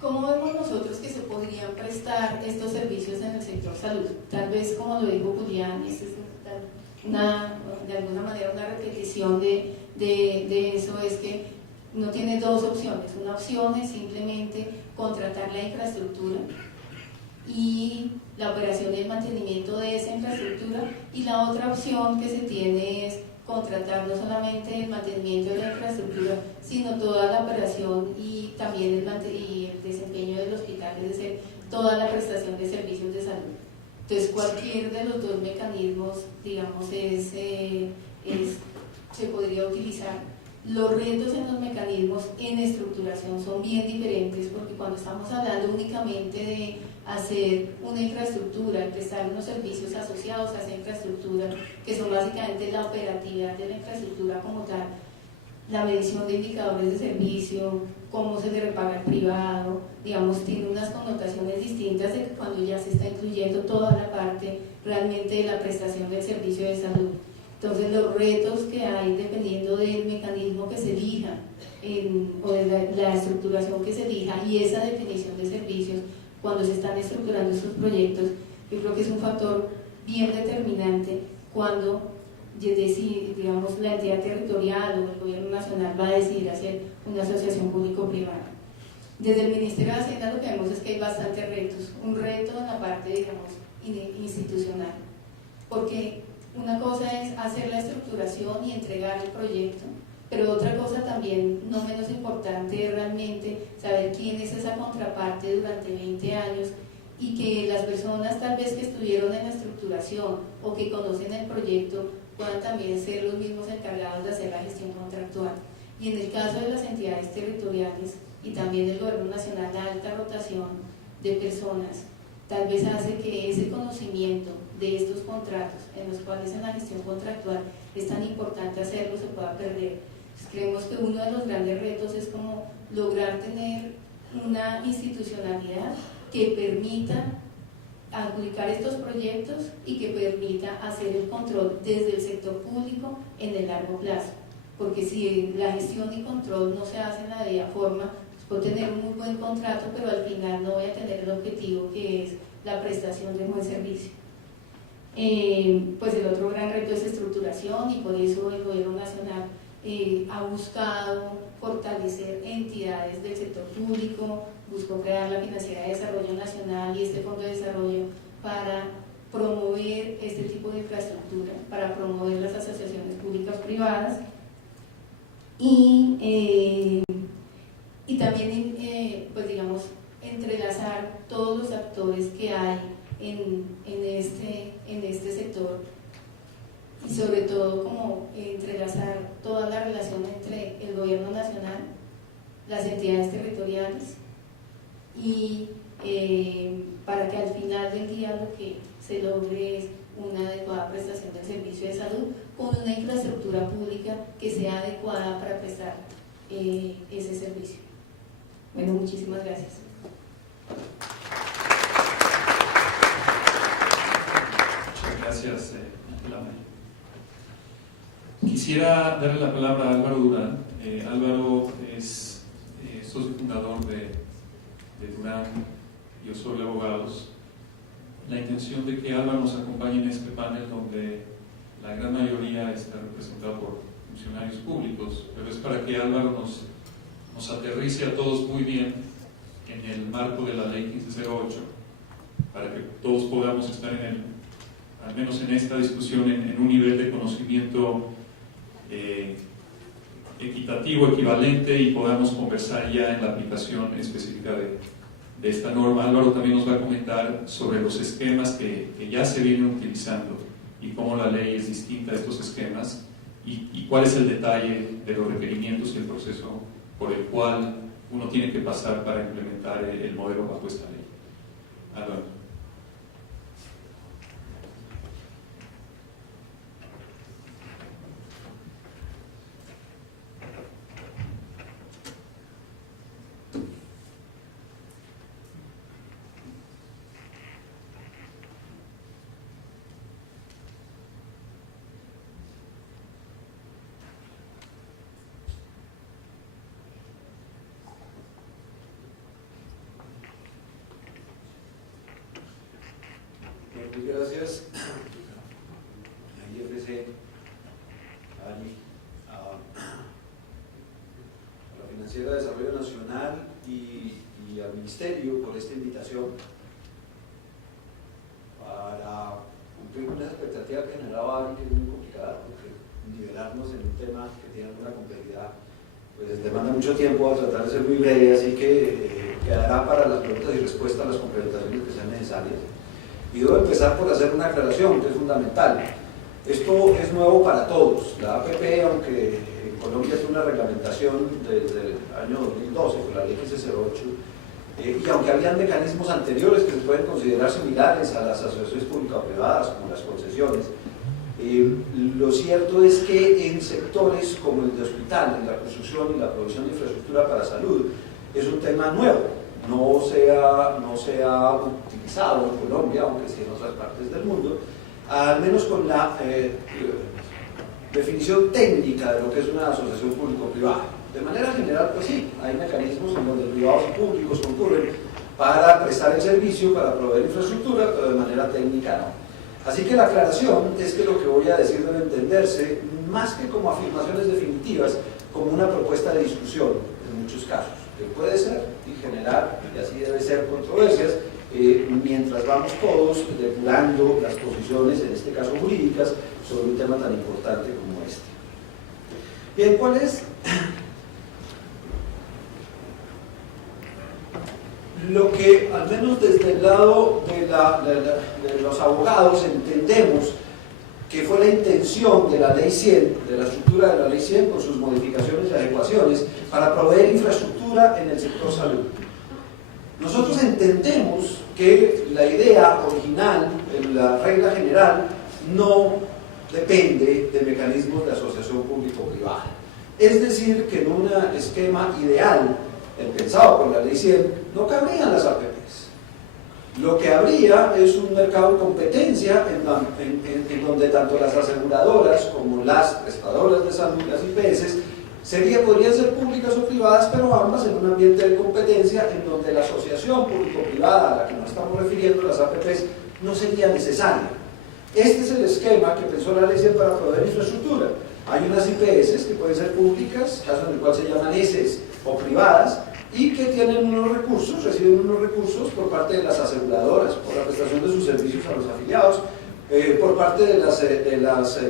¿Cómo vemos nosotros que se podrían prestar estos servicios en el sector salud? Tal vez, como lo dijo Julián, esta es de alguna manera una repetición de eso, es que no tiene dos opciones. Una opción es simplemente contratar la infraestructura y la operación y el mantenimiento de esa infraestructura, y la otra opción que se tiene es contratar no solamente el mantenimiento de la infraestructura, sino toda la operación y también el desempeño del hospital, es decir, toda la prestación de servicios de salud. Entonces, cualquier de los dos mecanismos, digamos, se podría utilizar. Los retos en los mecanismos en estructuración son bien diferentes, porque cuando estamos hablando únicamente de hacer una infraestructura, prestar unos servicios asociados a esa infraestructura, que son básicamente la operatividad de la infraestructura como tal, la medición de indicadores de servicio, cómo se le repaga al privado, digamos, tiene unas connotaciones distintas de cuando ya se está incluyendo toda la parte realmente de la prestación del servicio de salud. Entonces, los retos que hay dependiendo del mecanismo que se elija o de la estructuración que se elija y esa definición de servicios cuando se están estructurando estos proyectos, yo creo que es un factor bien determinante cuando, digamos, la entidad territorial o el gobierno nacional va a decidir hacer una asociación público-privada. Desde el Ministerio de Hacienda lo que vemos es que hay bastantes retos. Un reto en la parte, digamos, institucional, porque una cosa es hacer la estructuración y entregar el proyecto, pero otra cosa también, no menos importante, es realmente saber quién es esa contraparte durante 20 años y que las personas tal vez que estuvieron en la estructuración o que conocen el proyecto puedan también ser los mismos encargados de hacer la gestión contractual. Y en el caso de las entidades territoriales y también del gobierno nacional, la alta rotación de personas tal vez hace que ese conocimiento de estos contratos, en los cuales en la gestión contractual es tan importante hacerlo, se pueda perder. Pues creemos que uno de los grandes retos es como lograr tener una institucionalidad que permita adjudicar estos proyectos y que permita hacer el control desde el sector público en el largo plazo. Porque si la gestión y control no se hacen de la debida forma, pues puedo tener un muy buen contrato, pero al final no voy a tener el objetivo que es la prestación de un buen servicio. Pues el otro gran reto es estructuración, y por eso el gobierno nacional ha buscado fortalecer entidades del sector público, buscó crear la Financiera de Desarrollo Nacional y este Fondo de Desarrollo para promover este tipo de infraestructura, para promover las asociaciones públicas privadas y también, pues digamos, entrelazar todos los actores que hay en este sector, y sobre todo como entrelazar toda la relación entre el gobierno nacional, las entidades territoriales, y para que al final del día lo que se logre es una adecuada prestación del servicio de salud con una infraestructura pública que sea adecuada para prestar ese servicio. Bueno, muchísimas gracias. Muchas gracias, Ángela María. Quisiera darle la palabra a Álvaro Durán. Álvaro es socio fundador de Durán y Osorio Abogados. La intención de que Álvaro nos acompañe en este panel, donde la gran mayoría está representada por funcionarios públicos, pero es para que Álvaro nos aterrice a todos muy bien en el marco de la Ley 1508, para que todos podamos estar al menos en esta discusión, en un nivel de conocimiento equitativo, equivalente, y podamos conversar ya en la aplicación específica de esta norma. Álvaro también nos va a comentar sobre los esquemas que ya se vienen utilizando y cómo la ley es distinta a estos esquemas y cuál es el detalle de los requerimientos y el proceso por el cual uno tiene que pasar para implementar el modelo bajo esta ley. Álvaro. Gracias a IFC, a la Financiera de Desarrollo Nacional y al Ministerio por esta invitación para cumplir con esa expectativa que generaba alguien que es muy complicada, porque nivelarnos en un tema que tiene alguna complejidad pues demanda mucho tiempo a tratar de ser muy breve, así que quedará para las preguntas y respuestas las complementaciones que sean necesarias. Y debo empezar por hacer una aclaración que es fundamental. Esto es nuevo para todos. La APP, aunque en Colombia tiene una reglamentación desde el año 2012 con la ley 1508, y aunque habían mecanismos anteriores que se pueden considerar similares a las asociaciones público-privadas como las concesiones, lo cierto es que en sectores como el de hospital, en la construcción y la provisión de infraestructura para salud, es un tema nuevo. No se ha utilizado en Colombia, aunque sí en otras partes del mundo, al menos con la definición técnica de lo que es una asociación público-privada. De manera general, pues sí, hay mecanismos en donde privados y públicos concurren para prestar el servicio, para proveer infraestructura, pero de manera técnica no. Así que la aclaración es que lo que voy a decir debe entenderse más que como afirmaciones definitivas, como una propuesta de discusión en muchos casos, que puede ser y generar, y así debe ser, controversias, mientras vamos todos depurando las posiciones, en este caso jurídicas, sobre un tema tan importante como este. Bien, ¿cuál es lo que, al menos desde el lado de los abogados, entendemos que fue la intención de la Ley 100, de la estructura de la Ley 100, con sus modificaciones y adecuaciones, para proveer infraestructura en el sector salud? Nosotros entendemos que la idea original, la regla general, no depende de mecanismos de asociación público-privada. Es decir, que en un esquema ideal, el pensado por la Ley 100, no cabrían las APPs. Lo que habría es un mercado de competencia en donde tanto las aseguradoras como las prestadoras de salud, las IPS, podrían ser públicas o privadas, pero ambas en un ambiente de competencia en donde la asociación público-privada a la que nos estamos refiriendo, las APPs, no sería necesaria. Este es el esquema que pensó la Ley 100 para proveer infraestructura. Hay unas IPS que pueden ser públicas, caso en el cual se llaman ESES, o privadas, y que tienen unos recursos, reciben unos recursos por parte de las aseguradoras, por la prestación de sus servicios a los afiliados, por parte de las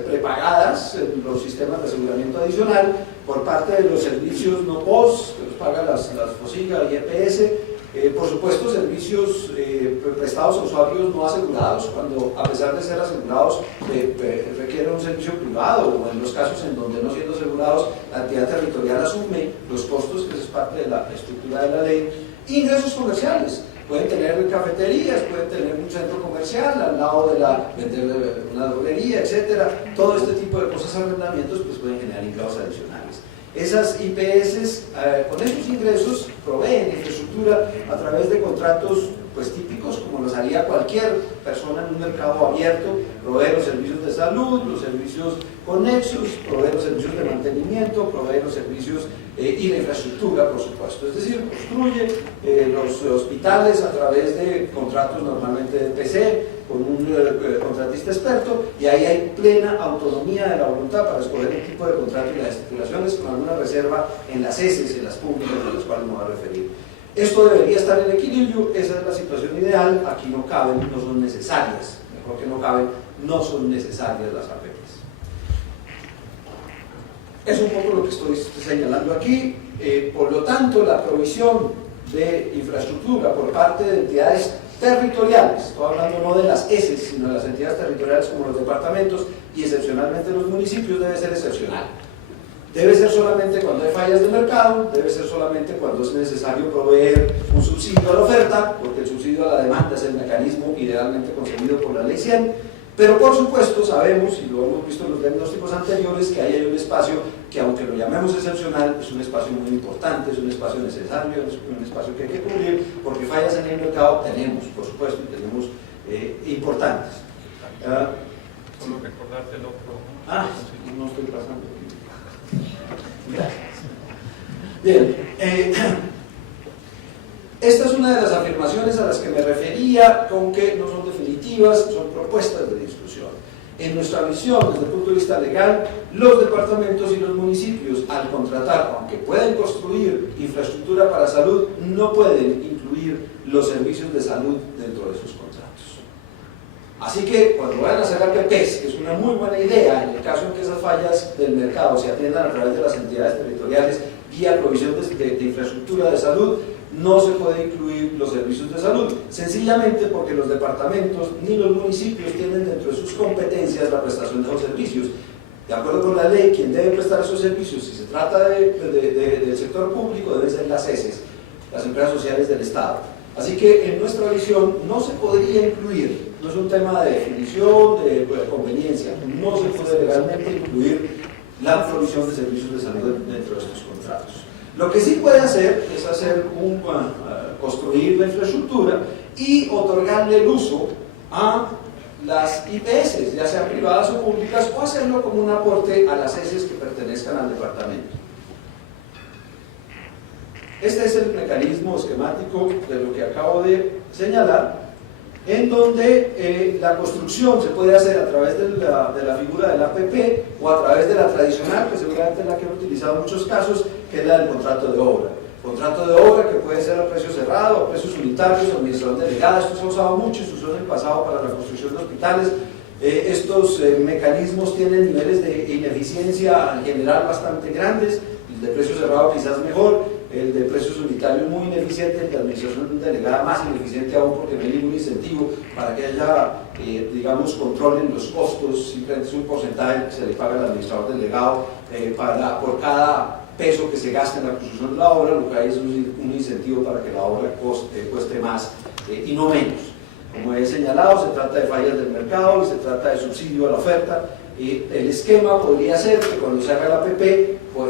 prepagadas, los sistemas de aseguramiento adicional, por parte de los servicios no POS, que los pagan las FOSIGA y EPS, por supuesto servicios prestados a usuarios no asegurados, cuando a pesar de ser asegurados requieren un servicio privado, o en los casos en donde no siendo asegurados la entidad territorial asume los costos, que es parte de la estructura de la ley. Ingresos comerciales, Pueden tener cafeterías, pueden tener un centro comercial al lado de una droguería, etcétera. Todo este tipo de cosas, arrendamientos, pues pueden generar ingresos adicionales. Esas IPS, con esos ingresos, proveen infraestructura a través de contratos pues típicos, como los haría cualquier persona en un mercado abierto: proveer los servicios de salud, los servicios conexos, proveer los servicios de mantenimiento, proveer los servicios y la infraestructura, por supuesto. Es decir, construye los hospitales a través de contratos normalmente de PC, con un contratista experto, y ahí hay plena autonomía de la voluntad para escoger el tipo de contrato y las estipulaciones, con alguna reserva en las ESES y en las públicas, a las cuales me voy a referir. Esto debería estar en equilibrio, esa es la situación ideal. Aquí no caben, no son necesarias, mejor que no caben, no son necesarias las APPs. Es un poco lo que estoy señalando aquí. Por lo tanto, la provisión de infraestructura por parte de entidades territoriales, estoy hablando no de las ESES, sino de las entidades territoriales como los departamentos y excepcionalmente los municipios, debe ser excepcional. Debe ser solamente cuando hay fallas de mercado, debe ser solamente cuando es necesario proveer un subsidio a la oferta, porque el subsidio a la demanda es el mecanismo idealmente concebido por la Ley 100, pero por supuesto sabemos, y lo hemos visto en los diagnósticos anteriores, que ahí hay un espacio que, aunque lo llamemos excepcional, es un espacio muy importante, es un espacio necesario, es un espacio que hay que cubrir, porque fallas en el mercado tenemos, por supuesto, y tenemos importantes. Solo recordarte el otro. No estoy pasando. Gracias. Bien, esta es una de las afirmaciones a las que me refería con que no son definitivas, son propuestas de discusión. En nuestra visión, desde el punto de vista legal, los departamentos y los municipios, al contratar, aunque pueden construir infraestructura para salud, no pueden incluir los servicios de salud dentro de sus contratos. Así que cuando vayan a hacer APPs, que es una muy buena idea, en el caso en que esas fallas del mercado se atiendan a través de las entidades territoriales vía provisión de infraestructura de salud, no se puede incluir los servicios de salud, sencillamente porque los departamentos ni los municipios tienen dentro de sus competencias la prestación de esos servicios. De acuerdo con la ley, quien debe prestar esos servicios, si se trata del sector público, deben ser las ESES, las empresas sociales del Estado. Así que en nuestra visión no se podría incluir, no es un tema de definición, de conveniencia, no se puede legalmente incluir la provisión de servicios de salud dentro de estos contratos. Lo que sí puede hacer es construir la infraestructura y otorgarle el uso a las IPS, ya sean privadas o públicas, o hacerlo como un aporte a las ESES que pertenezcan al departamento. Este es el mecanismo esquemático de lo que acabo de señalar, en donde la construcción se puede hacer a través de la figura del APP o a través de la tradicional, que seguramente es la que he utilizado en muchos casos, que es la del contrato de obra. Contrato de obra que puede ser a precio cerrado, a precios unitarios, administración delegada. Esto se ha usado mucho, se usó en el pasado para la construcción de hospitales. Estos mecanismos tienen niveles de ineficiencia en general bastante grandes. El de precio cerrado quizás mejor, el de precios unitarios muy ineficiente, el de administración delegada más ineficiente aún, porque no hay ningún incentivo para que haya, digamos, control en los costos. Simplemente es un porcentaje que se le paga al administrador delegado por cada peso que se gasta en la construcción de la obra. Lo que hay es un incentivo para que la obra cueste más y no menos. Como he señalado, se trata de fallas del mercado y se trata de subsidio a la oferta. El esquema podría ser que cuando se haga la APP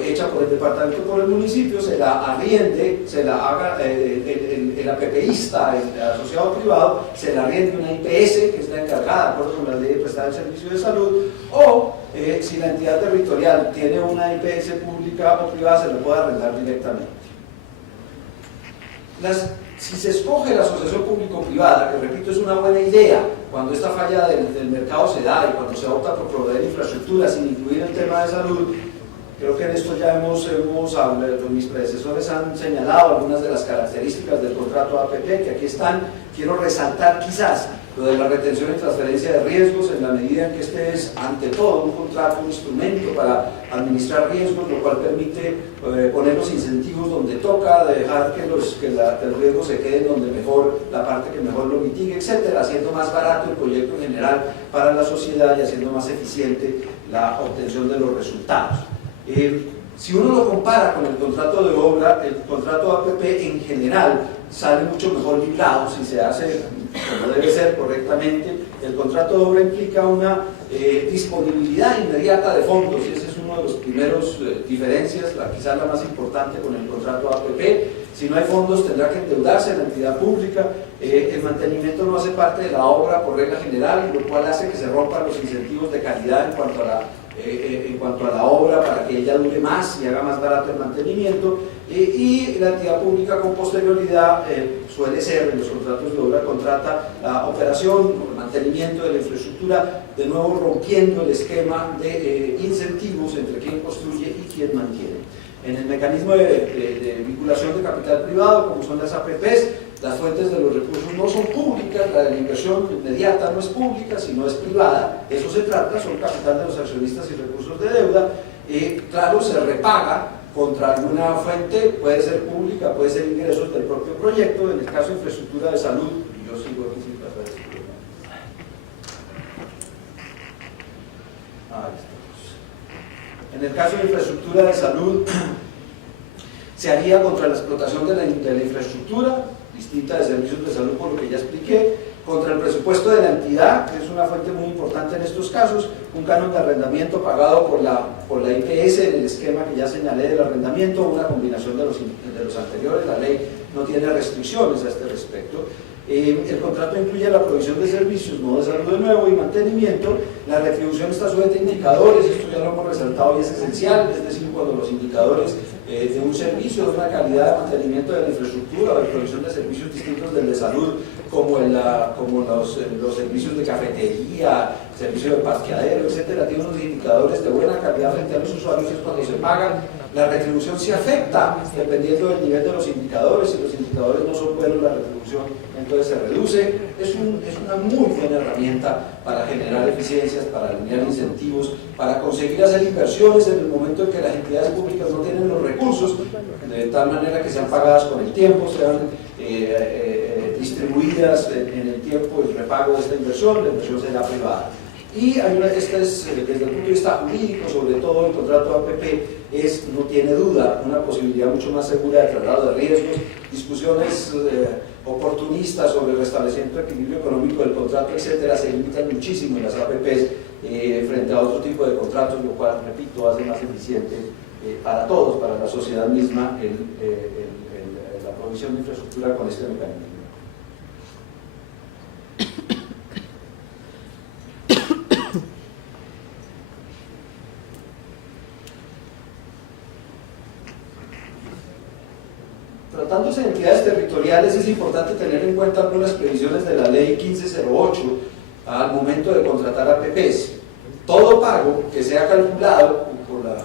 hecha por el departamento o por el municipio, se la arriende, se la haga el APPista, el asociado privado, se la arriende una IPS que está encargada, de acuerdo con la ley de prestar el servicio de salud, o si la entidad territorial tiene una IPS pública o privada, se la puede arrendar directamente. Si se escoge la asociación público-privada, que repito es una buena idea, cuando esta falla del mercado se da y cuando se opta por proveer infraestructura sin incluir el tema de salud, creo que en esto ya hemos hablado, mis predecesores han señalado algunas de las características del contrato APP, que aquí están. Quiero resaltar quizás lo de la retención y transferencia de riesgos, en la medida en que este es ante todo un contrato, un instrumento para administrar riesgos, lo cual permite poner los incentivos donde toca, dejar que los riesgos se queden donde mejor, la parte que mejor lo mitigue, etcétera, haciendo más barato el proyecto en general para la sociedad y haciendo más eficiente la obtención de los resultados. Si uno lo compara con el contrato de obra, el contrato APP en general sale mucho mejor librado si se hace como debe ser correctamente. El contrato de obra implica una disponibilidad inmediata de fondos, y ese es uno de los primeros diferencias, quizás la más importante con el contrato APP. Si no hay fondos tendrá que endeudarse la entidad pública, el mantenimiento no hace parte de la obra por regla general, lo cual hace que se rompan los incentivos de calidad en cuanto a la obra para que ella dure más y haga más barato el mantenimiento, y la entidad pública con posterioridad suele ser, en los contratos de obra, contrata la operación o el mantenimiento de la infraestructura, de nuevo rompiendo el esquema de incentivos entre quien construye y quien mantiene. En el mecanismo de vinculación de capital privado, como son las APPs, las fuentes de los recursos no son públicas, la de la inversión inmediata no es pública, sino es privada. Eso se trata, son capital de los accionistas y recursos de deuda. Claro, se repaga contra alguna fuente, puede ser pública, puede ser ingresos del propio proyecto. En el caso de infraestructura de salud, y yo sigo aquí sin pasar esto. Ahí estamos. En el caso de infraestructura de salud, se haría contra la explotación de la infraestructura, distinta de servicios de salud por lo que ya expliqué, contra el presupuesto de la entidad, que es una fuente muy importante en estos casos, un canon de arrendamiento pagado por la IPS en el esquema que ya señalé del arrendamiento, una combinación de los anteriores. La ley no tiene restricciones a este respecto. El contrato incluye la provisión de servicios, no de salud de nuevo, y mantenimiento. La retribución está sujeta a indicadores, esto ya lo hemos resaltado y es esencial, es decir, cuando los indicadores de un servicio, de una calidad de mantenimiento de la infraestructura o de provisión de servicios distintos del de salud, como los servicios de cafetería, servicio de parqueadero, etcétera, tiene unos indicadores de buena calidad frente a los usuarios, es cuando se pagan. La retribución se afecta dependiendo del nivel de los indicadores. Si los indicadores no son buenos, la retribución entonces se reduce. Es una muy buena herramienta para generar eficiencias, para alinear incentivos, para conseguir hacer inversiones en el momento en que las entidades públicas no tienen los recursos, de tal manera que sean pagadas con el tiempo, sean distribuidas en el tiempo el repago de esta inversión, la inversión será privada. Y desde el punto de vista jurídico, sobre todo el contrato APP no tiene duda, una posibilidad mucho más segura de traslado de riesgos. Discusiones oportunistas sobre el restablecimiento de equilibrio económico del contrato, etcétera, se limitan muchísimo en las APPs frente a otro tipo de contratos, lo cual, repito, hace más eficiente para todos, para la sociedad misma, la provisión de infraestructura con este mecanismo. Tratándose de entidades territoriales, es importante tener en cuenta algunas previsiones de la ley 1508 al momento de contratar APPs. Todo pago que sea calculado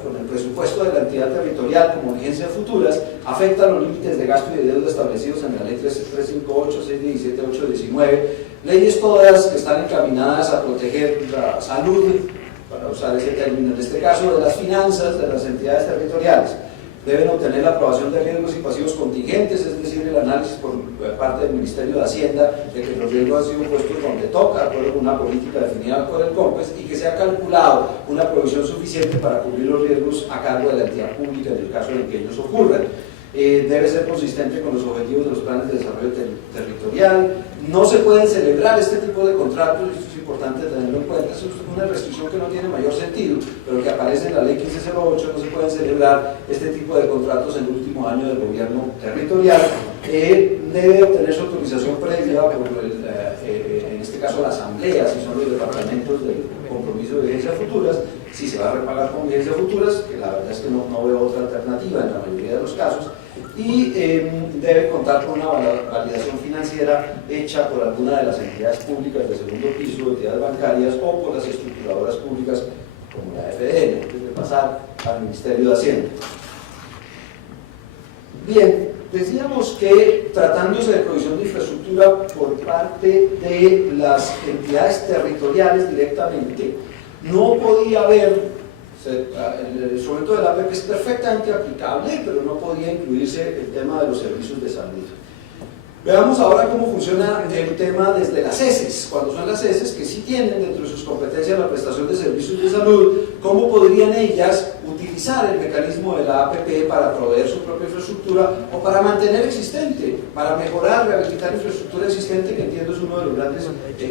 con el presupuesto de la entidad territorial como vigencias futuras afecta los límites de gasto y de deuda establecidos en la ley 358, 617, 819, leyes todas que están encaminadas a proteger la salud, para usar ese término en este caso, de las finanzas de las entidades territoriales. Deben obtener la aprobación de riesgos y pasivos contingentes, es decir, el análisis por parte del Ministerio de Hacienda de que los riesgos han sido puestos donde toca, de acuerdo con una política definida por el COMPES, y que se ha calculado una provisión suficiente para cubrir los riesgos a cargo de la entidad pública en el caso en que ellos ocurran. Debe ser consistente con los objetivos de los planes de desarrollo territorial. No se pueden celebrar este tipo de contratos, y esto es importante tenerlo en cuenta. Es una restricción que no tiene mayor sentido, pero que aparece en la ley 1508. No se pueden celebrar este tipo de contratos en el último año del gobierno territorial. Debe obtener su autorización previa por en este caso la asamblea, si son los departamentos del compromiso de vigencias futuras, si se va a repagar con vigencias futuras, que la verdad es que no veo otra alternativa en la mayoría de los casos, y debe contar con una validación financiera hecha por alguna de las entidades públicas de segundo piso, entidades bancarias o por las estructuradoras públicas como la FDN, antes de pasar al Ministerio de Hacienda. Bien, decíamos que tratándose de provisión de infraestructura por parte de las entidades territoriales directamente, no podía haber, el instrumento del APP es perfectamente aplicable, pero no podía incluirse el tema de los servicios de salud. Veamos ahora cómo funciona el tema desde las ESES, cuando son las ESES que sí tienen dentro de sus competencias la prestación de servicios de salud, cómo podrían ellas utilizar el mecanismo de la APP para proveer su propia infraestructura o para mantener existente, para mejorar, rehabilitar infraestructura existente, que entiendo es uno de los grandes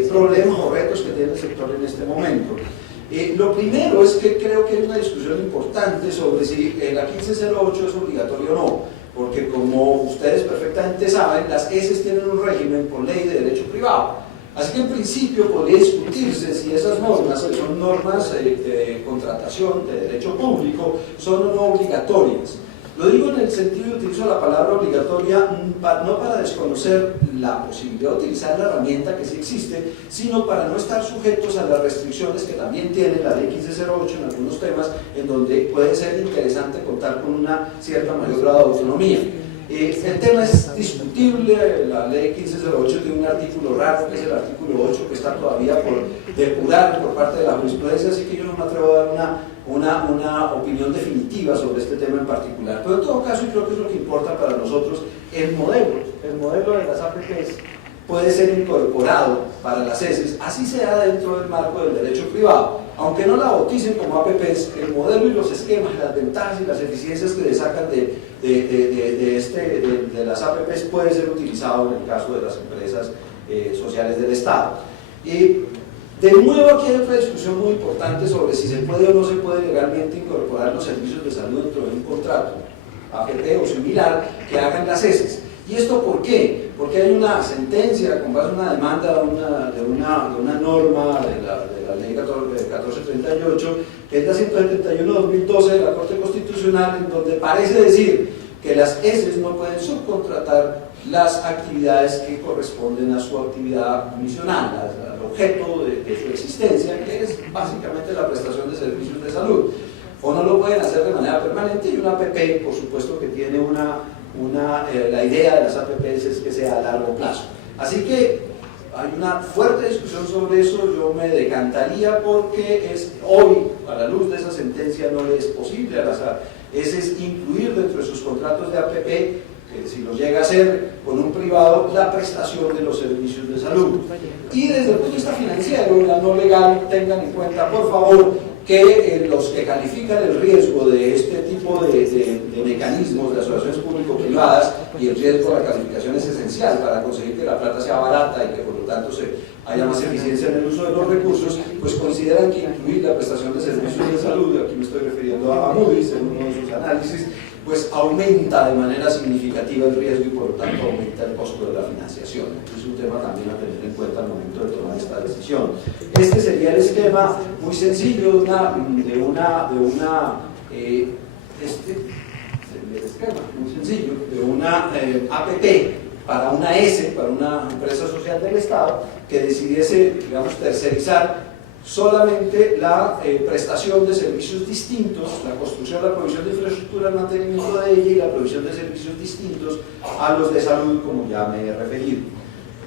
problemas o retos que tiene el sector en este momento. Lo primero es que creo que hay una discusión importante sobre si la 1508 es obligatorio o no, porque como ustedes perfectamente saben, las ESES tienen un régimen por ley de derecho privado. Así que en principio podría discutirse si esas normas, que son normas de contratación de derecho público, son o no obligatorias. Lo digo en el sentido, utilizo la palabra obligatoria no para desconocer la posibilidad de utilizar la herramienta que sí existe, sino para no estar sujetos a las restricciones que también tiene la ley 1508 en algunos temas, en donde puede ser interesante contar con una cierta mayor grado de autonomía. El tema es discutible, la ley 1508 tiene un artículo raro, que es el artículo 8, que está todavía por depurar por parte de la jurisprudencia, así que yo no me atrevo a dar una opinión definitiva sobre este tema en particular. Pero en todo caso, y creo que es lo que importa para nosotros, el modelo de las APPs puede ser incorporado para las ESES, así sea dentro del marco del derecho privado. Aunque no la bauticen como APPs, el modelo y los esquemas, las ventajas y las eficiencias que le sacan de las APPs puede ser utilizado en el caso de las empresas sociales del Estado. De nuevo, aquí hay otra discusión muy importante sobre si se puede o no se puede legalmente incorporar los servicios de salud dentro de un contrato APP o similar que hagan las ESES. ¿Y esto por qué? Porque hay una sentencia con base en una demanda de una norma de la ley 1438, que es la 171/2012 de la Corte Constitucional, en donde parece decir que las ESES no pueden subcontratar las actividades que corresponden a su actividad misional, al objeto de su existencia, que es básicamente la prestación de servicios de salud. O no lo pueden hacer de manera permanente, y una APP, por supuesto, que tiene la idea de las APPs es que sea a largo plazo. Así que hay una fuerte discusión sobre eso. Yo me decantaría porque hoy, a la luz de esa sentencia, no le es posible a las ESES incluir dentro de sus contratos de APP, si los llega a hacer con un privado, la prestación de los servicios de salud. Y desde el punto de vista financiero, la no legal, tengan en cuenta, por favor, que los que califican el riesgo de este tipo de mecanismos de asociaciones público-privadas, y el riesgo de la calificación es esencial para conseguir que la plata sea barata y que por lo tanto haya más eficiencia en el uso de los recursos, pues consideran que incluir la prestación de servicios de salud, aquí me estoy refiriendo a Moody's en uno de sus análisis, pues aumenta de manera significativa el riesgo y por lo tanto aumenta el costo de la financiación. Es un tema también a tener en cuenta al momento de tomar esta decisión. Este sería el esquema muy sencillo de una APP para una ESE, para una empresa social del Estado, que decidiese, digamos, tercerizar solamente la prestación de servicios distintos, la construcción, la provisión de infraestructura, el mantenimiento de ella y la provisión de servicios distintos a los de salud, como ya me he referido.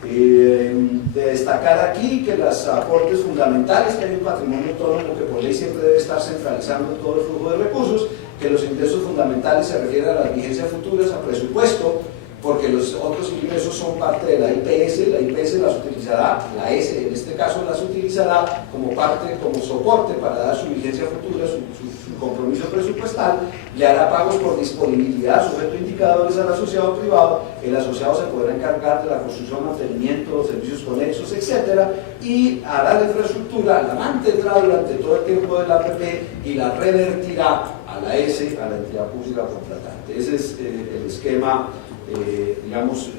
De destacar aquí que los aportes fundamentales, que hay un patrimonio autónomo que por ley siempre debe estar centralizando todo el flujo de recursos, que los ingresos fundamentales se refieren a las vigencias futuras, a presupuesto, porque los otros ingresos son parte de la IPS las utilizará, la ESE en este caso las utilizará como soporte para dar su vigencia futura, su compromiso presupuestal, le hará pagos por disponibilidad, sujeto a indicadores al asociado privado, el asociado se podrá encargar de la construcción, mantenimiento, servicios conexos, etc. Y hará la infraestructura, la mantendrá durante todo el tiempo de la APP y la revertirá a la ESE, a la entidad pública contratante. Ese es el esquema digamos,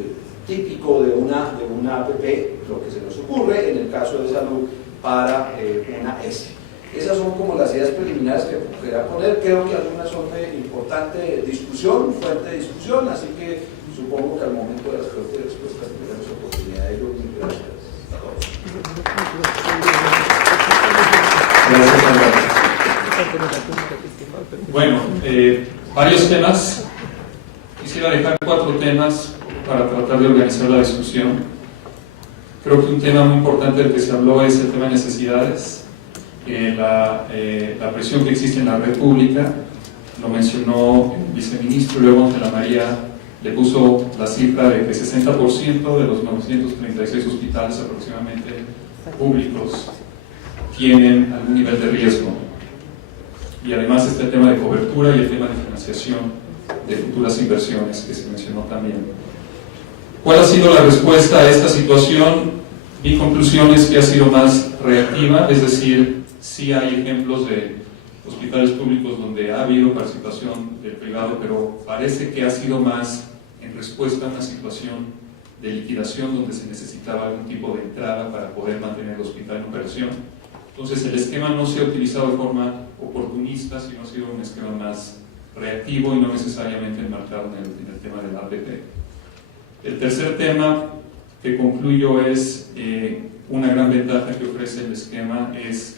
típico de una APP, lo que se nos ocurre en el caso de salud para una ESE. Esas son como las ideas preliminares que quería poner. Creo que algunas son de importante discusión, fuerte de discusión, así que supongo que al momento de las preguntas y respuestas tendremos oportunidad de ello. Gracias a todos. Bueno, varios temas. Quisiera dejar 4 temas para tratar de organizar la discusión. Creo que un tema muy importante del que se habló es el tema de necesidades, la presión que existe en la red pública, lo mencionó el viceministro, luego Ángela María le puso la cifra de que 60% de los 936 hospitales aproximadamente públicos tienen algún nivel de riesgo. y además está el tema de cobertura y el tema de financiación de futuras inversiones que se mencionó también. ¿Cuál ha sido la respuesta a esta situación? Mi conclusión es que ha sido más reactiva, es decir, sí hay ejemplos de hospitales públicos donde ha habido participación del privado, pero parece que ha sido más en respuesta a una situación de liquidación donde se necesitaba algún tipo de entrada para poder mantener el hospital en operación. Entonces el esquema no se ha utilizado de forma oportunista, sino ha sido un esquema más reactivo y no necesariamente enmarcado en el tema del APP. El tercer tema que concluyo es una gran ventaja que ofrece el esquema es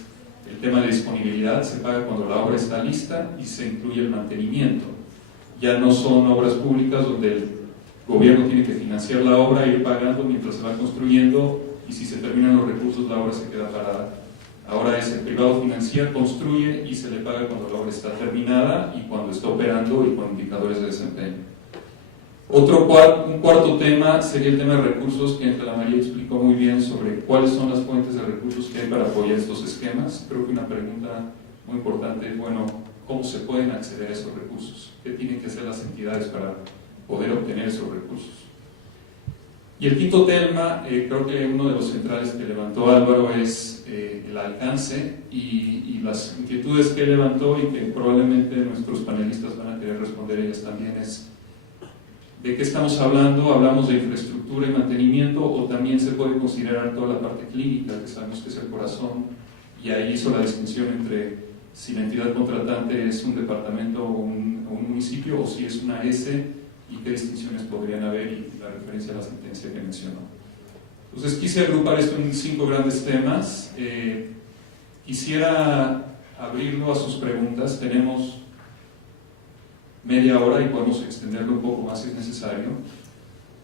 el tema de disponibilidad. Se paga cuando la obra está lista y se incluye el mantenimiento. Ya no son obras públicas donde el gobierno tiene que financiar la obra, ir pagando mientras se va construyendo, y si se terminan los recursos la obra se queda parada. Ahora es el privado financia, construye y se le paga cuando la obra está terminada y cuando está operando y con indicadores de desempeño. Un cuarto tema sería el tema de recursos, que Ángela María explicó muy bien sobre cuáles son las fuentes de recursos que hay para apoyar estos esquemas. Creo que una pregunta muy importante es, bueno, ¿cómo se pueden acceder a esos recursos? ¿Qué tienen que hacer las entidades para poder obtener esos recursos? Y el quinto tema, creo que uno de los centrales que levantó Álvaro es el alcance y las inquietudes que levantó y que probablemente nuestros panelistas van a querer responder ellas también es ¿de qué estamos hablando? ¿Hablamos de infraestructura y mantenimiento o también se puede considerar toda la parte clínica, que sabemos que es el corazón? Y ahí hizo la distinción entre si la entidad contratante es un departamento o un municipio o si es una S, y qué distinciones podrían haber y la referencia a la sentencia que mencionó. Entonces quise agrupar esto en 5 grandes temas. Quisiera abrirlo a sus preguntas. Tenemos media hora y podemos extenderlo un poco más si es necesario.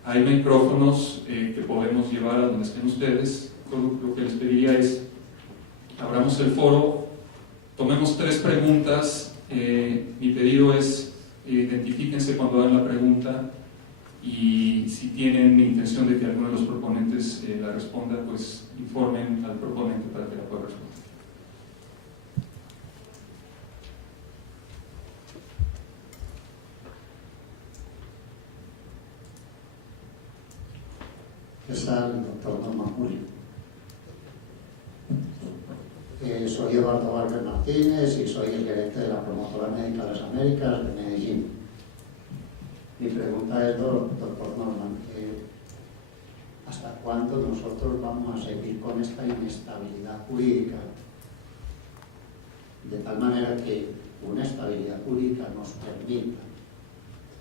Hay micrófonos que podemos llevar a donde estén ustedes. Lo que les pediría es abramos el foro, tomemos 3 preguntas. Mi pedido es identifíquense cuando hagan la pregunta y si tienen intención de que alguno de los proponentes la responda, pues informen al proponente para que la pueda responder. Está el doctor Norman Julio. Soy Eduardo Vargas Martínez y soy el gerente de la Promotora Médica de las Américas de Medellín. Mi pregunta es, doctor Norman, ¿hasta cuándo nosotros vamos a seguir con esta inestabilidad jurídica? De tal manera que una estabilidad jurídica nos permita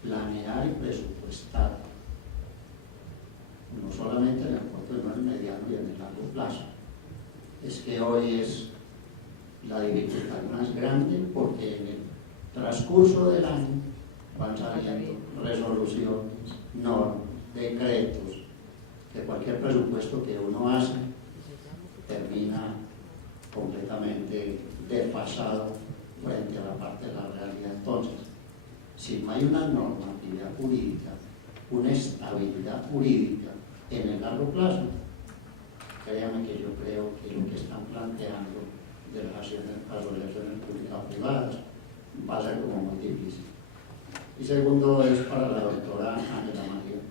planear y presupuestar, no solamente en el corto, sino en el mediano y en el largo plazo. Es que hoy es la dificultad más grande porque en el transcurso del año van saliendo resoluciones, normas, decretos, que cualquier presupuesto que uno hace termina completamente desfasado frente a la parte de la realidad. Entonces, si no hay una normatividad jurídica, una estabilidad jurídica en el largo plazo, créanme que yo creo que lo que están planteando de las asociaciones públicas privadas va a ser como muy difícil. Y segundo es para la doctora Ángela María,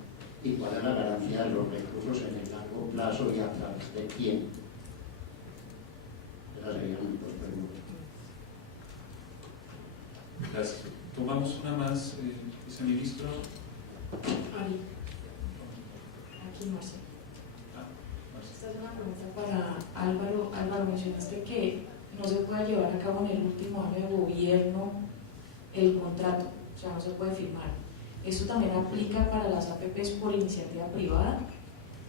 ¿y cuál es la garantía de los recursos en el largo plazo y a través de quién? Esas serían mis 2 preguntas. Gracias. Tomamos una más, viceministro. Ari. Aquí Marcelo. Esta es una pregunta para Álvaro. Álvaro, mencionaste que no se puede llevar a cabo en el último año de gobierno el contrato, o sea, no se puede firmar. ¿Esto también aplica para las APPs por iniciativa privada?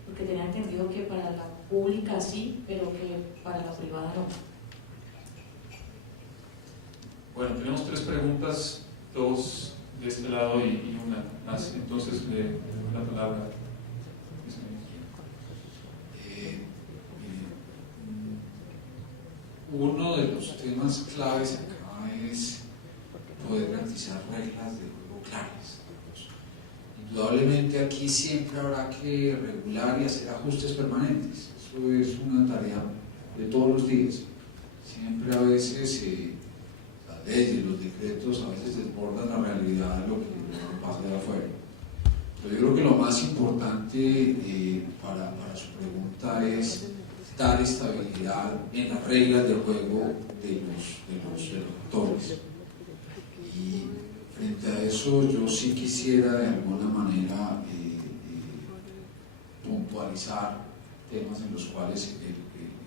Porque tenía entendido que para la pública sí, pero que para la privada no. Bueno, tenemos 3 preguntas, 2 de este lado y una más. Entonces, le doy la palabra. Uno de los temas claves acá es poder garantizar reglas de juego claras. Indudablemente aquí siempre habrá que regular y hacer ajustes permanentes. Eso es una tarea de todos los días. Siempre a veces las leyes, los decretos a veces desbordan la realidad de lo que pasa de afuera. Pero yo creo que lo más importante para su pregunta es dar estabilidad en las reglas de juego de los actores. Y frente a eso yo sí quisiera de alguna manera puntualizar temas en los cuales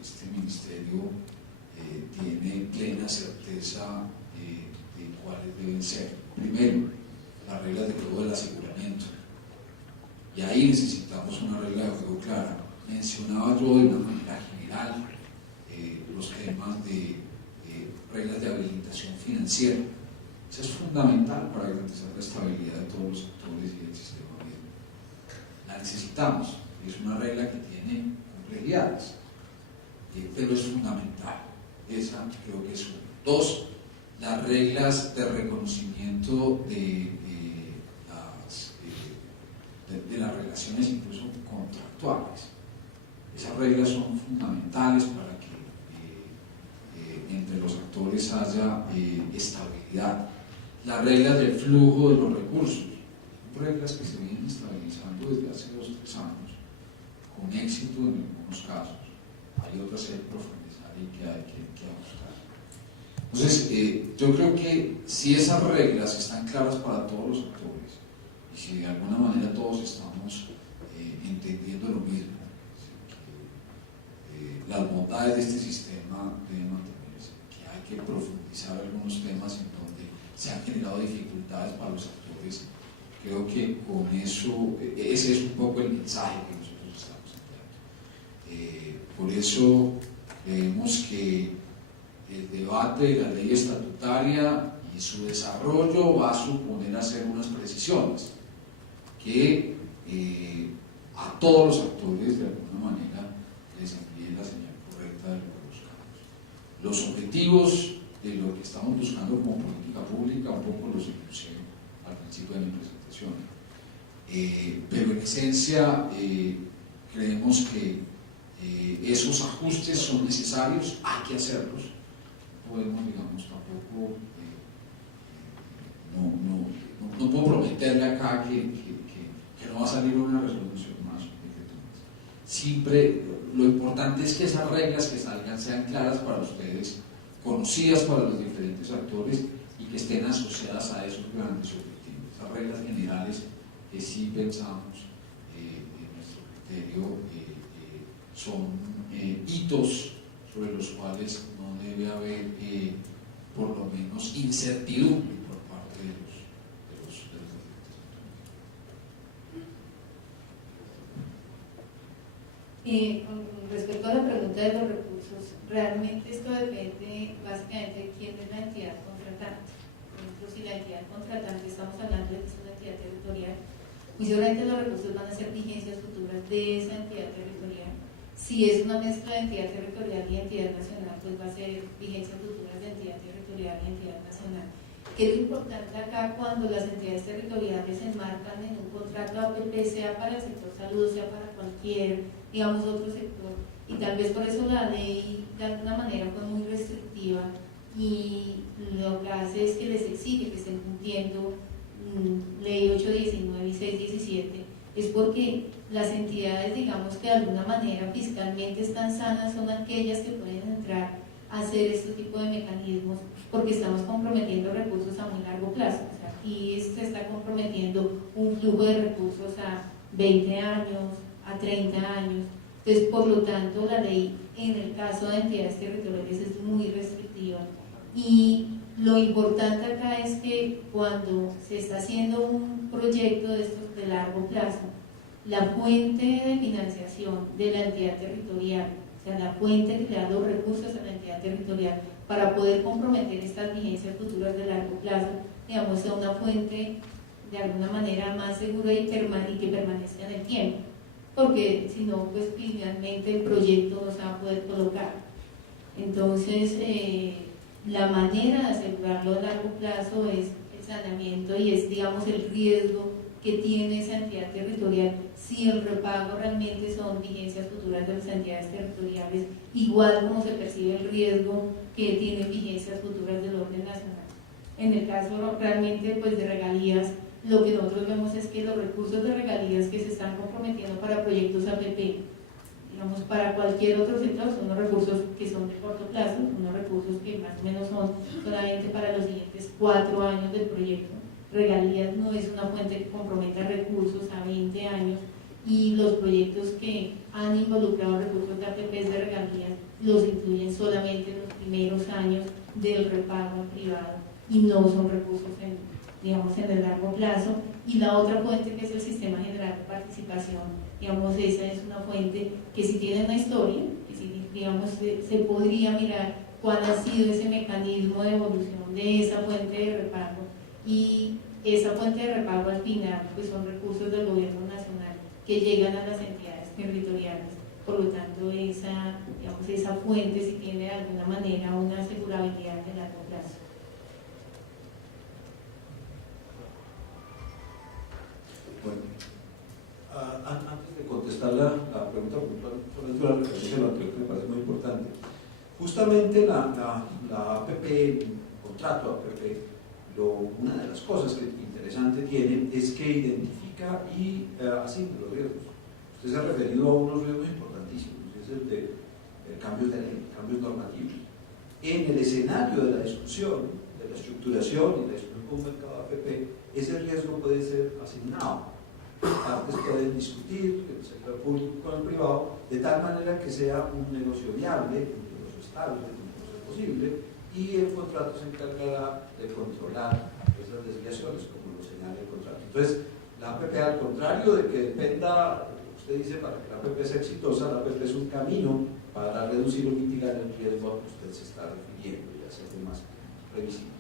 este ministerio tiene plena certeza de cuáles deben ser. Primero, las reglas de juego del aseguramiento. Y ahí necesitamos una regla de juego clara. Mencionaba yo de una manera general los temas de reglas de habilitación financiera. Eso es fundamental para garantizar la estabilidad de todos los actores y del sistema bien. La necesitamos. Es una regla que tiene complejidades, pero es fundamental. Esa creo que es una. Dos, las reglas de reconocimiento de las relaciones incluso contractuales. Esas reglas son fundamentales para que entre los actores haya estabilidad. Las reglas del flujo de los recursos, son reglas que se vienen estabilizando desde hace 2 o 3 años, con éxito en algunos casos. Hay otras que hay que profundizar y que hay que ajustar. Entonces, yo creo que si esas reglas están claras para todos los actores, y si de alguna manera todos estamos entendiendo lo mismo, que las bondades de este sistema deben mantenerse, que hay que profundizar algunos temas en donde se han generado dificultades para los actores, creo que con eso, ese es un poco el mensaje que nosotros estamos enviando. Por eso creemos que el debate de la ley estatutaria y su desarrollo va a suponer hacer unas precisiones que a todos los actores de alguna manera les envíen la señal correcta de lo que buscamos. Los objetivos de lo que estamos buscando como política pública, un poco los enuncié al principio de mi presentación, pero en esencia creemos que esos ajustes son necesarios, hay que hacerlos. No podemos, digamos, tampoco no puedo prometerle acá que no va a salir una resolución más. Siempre lo importante es que esas reglas que salgan sean claras para ustedes, conocidas para los diferentes actores y que estén asociadas a esos grandes objetivos. Esas reglas generales que sí pensamos en nuestro criterio son hitos sobre los cuales no debe haber por lo menos incertidumbre por parte de los Con respecto a la pregunta de los recursos, realmente esto depende básicamente de quién es la entidad contratante. Por ejemplo, si la entidad contratante, estamos hablando de que es una entidad territorial, muy seguramente los recursos van a ser vigencias futuras de esa entidad territorial. Si es una mezcla de entidad territorial y entidad nacional, pues va a ser vigencias futuras de entidad territorial y entidad nacional. ¿Qué es lo importante acá cuando las entidades territoriales se enmarcan en un contrato APP, sea para el sector salud, sea para cualquier, digamos, otro sector? Y tal vez por eso la ley de alguna manera fue muy restrictiva y lo que hace es que les exige que estén cumpliendo ley 819 y 617, es porque las entidades, digamos, que de alguna manera fiscalmente están sanas son aquellas que pueden entrar a hacer este tipo de mecanismos, porque estamos comprometiendo recursos a muy largo plazo. O sea, aquí se está comprometiendo un flujo de recursos a 20 años, a 30 años. Entonces, por lo tanto, la ley en el caso de entidades territoriales es muy restrictiva. Y lo importante acá es que cuando se está haciendo un proyecto de estos de largo plazo, la fuente de financiación de la entidad territorial, o sea, la fuente que le da los recursos a la entidad territorial para poder comprometer estas vigencias futuras de largo plazo, digamos, sea una fuente de alguna manera más segura y que permanezca en el tiempo, porque si no, pues finalmente el proyecto no se va a poder colocar. Entonces, la manera de asegurarlo a largo plazo es el saneamiento y es, digamos, el riesgo que tiene esa entidad territorial si el repago realmente son vigencias futuras de las entidades territoriales, igual como se percibe el riesgo que tienen vigencias futuras del orden nacional. En el caso realmente pues, de regalías, lo que nosotros vemos es que los recursos de regalías que se están comprometiendo para proyectos APP, digamos, para cualquier otro sector, son unos recursos que son de corto plazo, unos recursos que más o menos son solamente para los siguientes 4 años del proyecto. Regalías no es una fuente que comprometa recursos a 20 años, y los proyectos que han involucrado recursos de APPs de regalías los incluyen solamente en los primeros años del repago privado y no son recursos digamos, en el largo plazo. Y la otra fuente, que es el Sistema General de Participación, digamos, esa es una fuente que sí tiene una historia, que sí, digamos, se podría mirar cuál ha sido ese mecanismo de evolución de esa fuente de repago, y esa fuente de repago al final pues son recursos del gobierno nacional que llegan a las entidades territoriales. Por lo tanto, esa, digamos, esa fuente sí tiene de alguna manera una asegurabilidad de largo plazo. Bueno, antes de contestar la pregunta puntual, solamente una referencia a lo anterior que me parece muy importante. Justamente la APP, el contrato APP, una de las cosas que interesante tiene es que identifica y asigna los riesgos. Usted se ha referido a unos riesgos importantísimos, es el de cambios de ley, cambios normativos. En el escenario de la discusión, de la estructuración y la discusión con un mercado APP, ese riesgo puede ser asignado. Partes pueden discutir el sector público con el privado de tal manera que sea un negocio viable, un negocio estable, un negocio posible, y el contrato se encargará de controlar esas desviaciones, como lo señala el contrato. Entonces, la APP, al contrario de que dependa, usted dice, para que la APP sea exitosa, la APP es un camino para reducir o mitigar el riesgo a que usted se está refiriendo y hacerlo más previsible.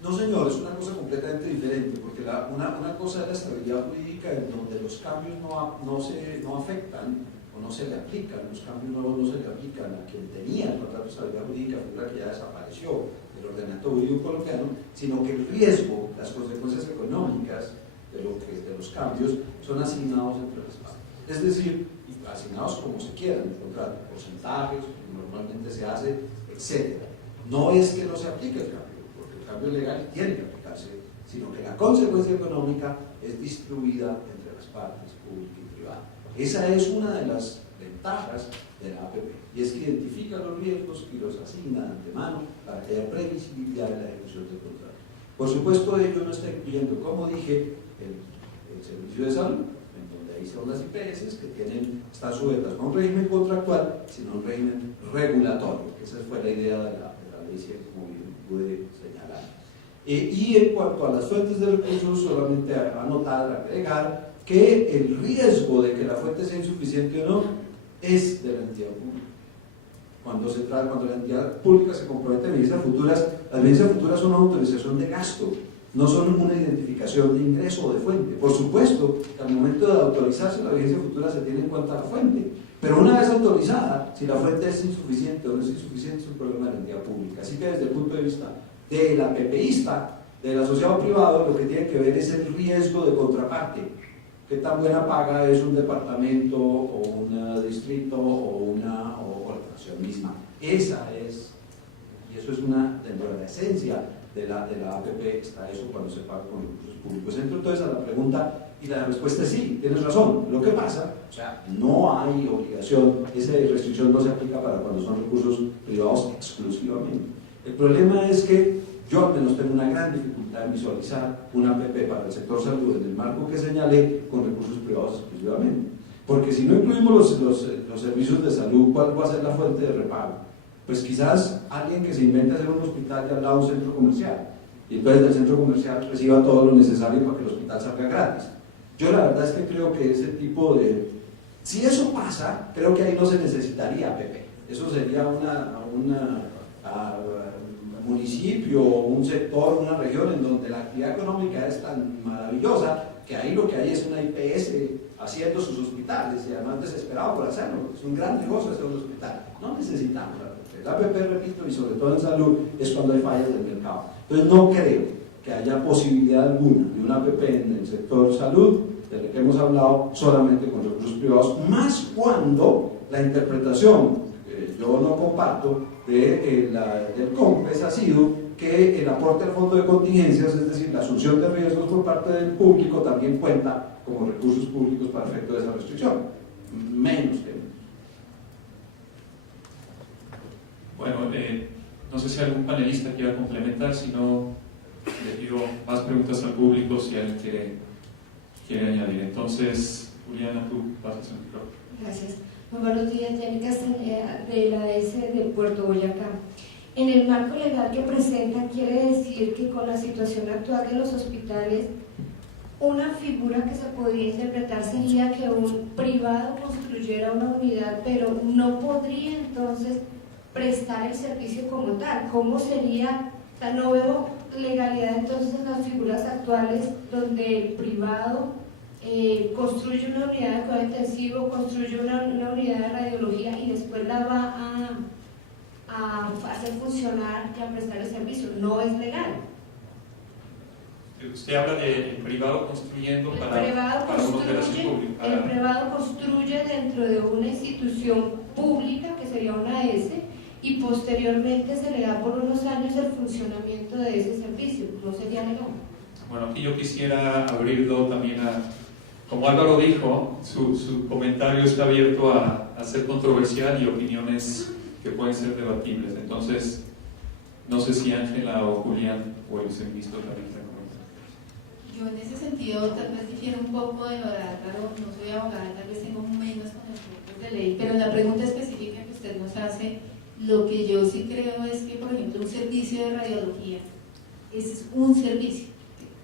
No, señor, es una cosa completamente diferente, porque una cosa es la estabilidad jurídica en donde los cambios no afectan o no se le aplican, los cambios nuevos no se le aplican a quien tenía el contrato de estabilidad jurídica, figura que ya desapareció del ordenamiento jurídico colombiano, sino que el riesgo, las consecuencias económicas de los cambios son asignados entre las partes. Es decir, asignados como se quiera en el contrato, porcentajes, como normalmente se hace, etc. No es que no se aplique el cambio, cambio legal tiene que aplicarse, sino que la consecuencia económica es distribuida entre las partes pública y privada. Esa es una de las ventajas de la APP, y es que identifica los riesgos y los asigna de antemano para que haya previsibilidad en la ejecución del contrato. Por supuesto, ello no está incluyendo, como dije, el servicio de salud, en donde ahí son las IPS que están sujetas no a un régimen contractual, sino a un régimen regulatorio, que esa fue la idea de la ley 100, como bien pude señalar. Y en cuanto a las fuentes de recursos, solamente anotar, agregar que el riesgo de que la fuente sea insuficiente o no es de la entidad pública. Cuando la entidad pública se compromete a evidencias futuras, las evidencias futuras son una autorización de gasto, no son una identificación de ingreso o de fuente. Por supuesto que al momento de autorizarse la evidencia futura se tiene en cuenta la fuente, pero una vez autorizada, si la fuente es insuficiente o no es insuficiente, es un problema de la entidad pública. Así que desde el punto de vista del APPista, del asociado privado, lo que tiene que ver es el riesgo de contraparte. ¿Qué tan buena paga es un departamento o un distrito o la nación misma? Esa es, y eso es dentro de la esencia de la APP, está eso cuando se paga con recursos públicos. Entro entonces a la pregunta y la respuesta es sí, tienes razón. Lo que pasa, o sea, no hay obligación, esa restricción no se aplica para cuando son recursos privados exclusivamente. El problema es que yo al menos tengo una gran dificultad en visualizar una APP para el sector salud en el marco que señalé con recursos privados exclusivamente. Porque si no incluimos los servicios de salud, ¿cuál va a ser la fuente de repago? Pues quizás alguien que se invente hacer un hospital y al lado un centro comercial, y entonces del centro comercial reciba todo lo necesario para que el hospital salga gratis. Yo la verdad es que creo que ese tipo de... Si eso pasa, creo que ahí no se necesitaría APP. Eso sería un municipio, un sector, una región en donde la actividad económica es tan maravillosa que ahí lo que hay es una IPS haciendo sus hospitales y además desesperado por hacerlo. Es un gran negocio hacer un hospital. No necesitamos APP. La APP, repito, y sobre todo en salud, es cuando hay fallas del mercado. Entonces no creo que haya posibilidad alguna de una APP en el sector salud, del que hemos hablado, solamente con recursos privados, más cuando la interpretación, que yo no comparto, del COMPES ha sido que el aporte al fondo de contingencias, es decir, la asunción de riesgos por parte del público, también cuenta como recursos públicos para efecto de esa restricción. Menos que menos. Bueno, no sé si algún panelista quiera complementar, si no, le pido más preguntas al público si alguien quiere añadir. Entonces, Juliana, tú pasas el micrófono. Gracias. Muy buenos días, Jenny Castaneda, de la AS de Puerto Boyacá. En el marco legal que presenta, quiere decir que con la situación actual de los hospitales, una figura que se podría interpretar sería que un privado construyera una unidad, pero no podría entonces prestar el servicio como tal. ¿Cómo sería? O sea, no veo legalidad entonces en las figuras actuales donde el privado construye una unidad de cuidado intensivo, construye una unidad de radiología y después la va a hacer funcionar y a prestar el servicio. No es legal. Usted habla del privado construyendo para una operación pública. El privado construye dentro de una institución pública, que sería una AS, y posteriormente se le da por unos años el funcionamiento de ese servicio. ¿No sería legal? Bueno, aquí yo quisiera abrirlo también a, como Álvaro dijo, su comentario está abierto a ser controversial y opiniones que pueden ser debatibles. Entonces, no sé si Ángela o Julián o el viceministro también quieren comentar. Yo en ese sentido tal vez difiero un poco de lo de Álvaro, no soy abogada, tal vez tengo menos conocimientos de ley, pero la pregunta específica que usted nos hace, lo que yo sí creo es que, por ejemplo, un servicio de radiología, ese es un servicio,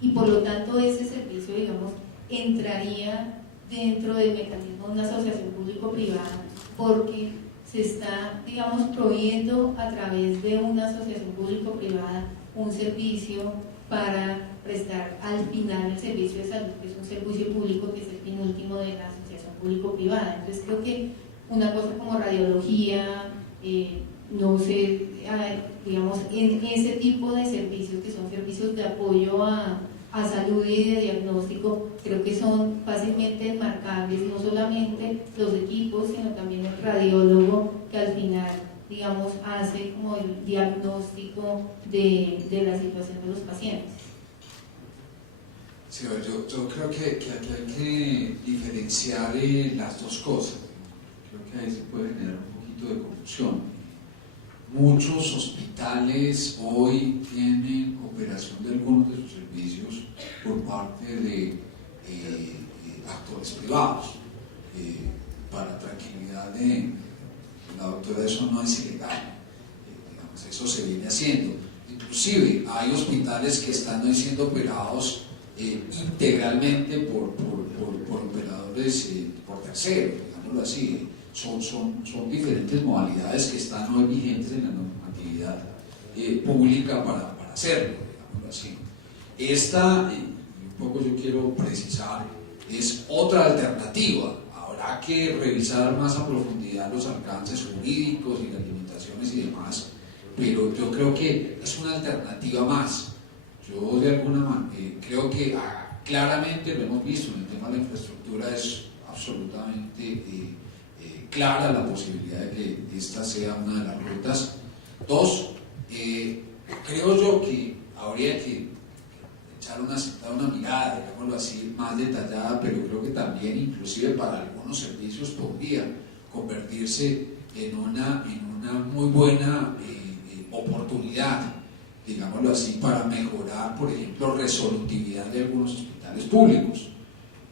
y por lo tanto ese servicio, digamos, entraría dentro del mecanismo de una asociación público-privada, porque se está, digamos, proveyendo a través de una asociación público-privada un servicio para prestar al final el servicio de salud, que es un servicio público, que es el fin último de la asociación público-privada. Entonces creo que una cosa como radiología, no sé, digamos, en ese tipo de servicios que son servicios de apoyo a salud y de diagnóstico, creo que son fácilmente enmarcables, no solamente los equipos, sino también el radiólogo, que al final, digamos, hace como el diagnóstico de la situación de los pacientes. Sí, yo creo que aquí hay que diferenciar las dos cosas. Creo que ahí se puede generar un poquito de confusión. Muchos hospitales hoy tienen operación de algunos de sus servicios por parte de actores privados. Para tranquilidad de la doctora, eso no es ilegal. Digamos, eso se viene haciendo. Inclusive hay hospitales que están hoy siendo operados integralmente por operadores por terceros, digámoslo así. Son diferentes modalidades que están hoy vigentes en la normatividad pública para hacerlo, digámoslo así. Esta, y un poco yo quiero precisar, es otra alternativa. Habrá que revisar más a profundidad los alcances jurídicos y las limitaciones y demás, pero yo creo que es una alternativa más. Yo de alguna manera creo que claramente lo hemos visto en el tema de la infraestructura, es absolutamente clara la posibilidad de que esta sea una de las rutas. Dos, creo yo que habría que echar una mirada, digámoslo así, más detallada, pero creo que también inclusive para algunos servicios podría convertirse en una muy buena oportunidad, digámoslo así, para mejorar, por ejemplo, resolutividad de algunos hospitales públicos.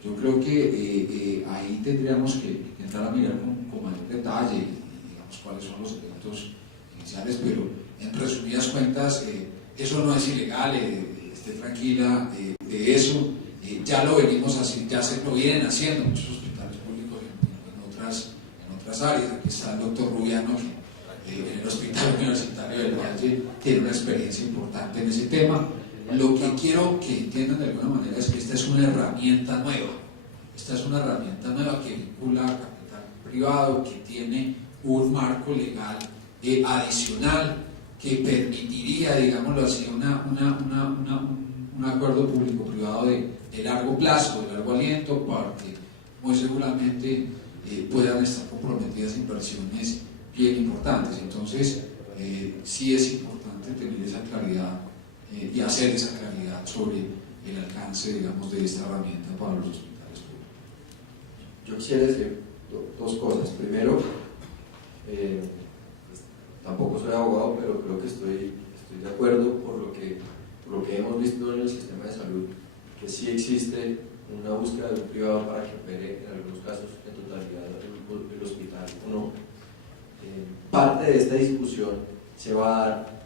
Yo creo que ahí tendríamos que entrar a mirar con mayor detalle, digamos, cuáles son los elementos iniciales, pero en resumidas cuentas, eso no es ilegal, esté tranquila de eso, ya lo venimos haciendo, ya se lo vienen haciendo muchos hospitales públicos en otras áreas. Aquí está el doctor Rubiano, que en el Hospital Universitario del Valle tiene una experiencia importante en ese tema. Lo que quiero que entiendan de alguna manera es que esta es una herramienta nueva. Esta es una herramienta nueva que vincula a capital privado, que tiene un marco legal adicional que permitiría, digámoslo así, un acuerdo público-privado de largo plazo, de largo aliento, para que muy seguramente puedan estar comprometidas inversiones bien importantes. Entonces, sí es importante tener esa claridad y hacer esa claridad sobre el alcance, digamos, de esta herramienta para los hospitales públicos. Yo quisiera decir dos cosas. Primero, tampoco soy abogado, pero creo que estoy de acuerdo por lo que hemos visto en el sistema de salud, que sí existe una búsqueda de un privado para que opere en algunos casos en totalidad el hospital o no. Parte de esta discusión se va a dar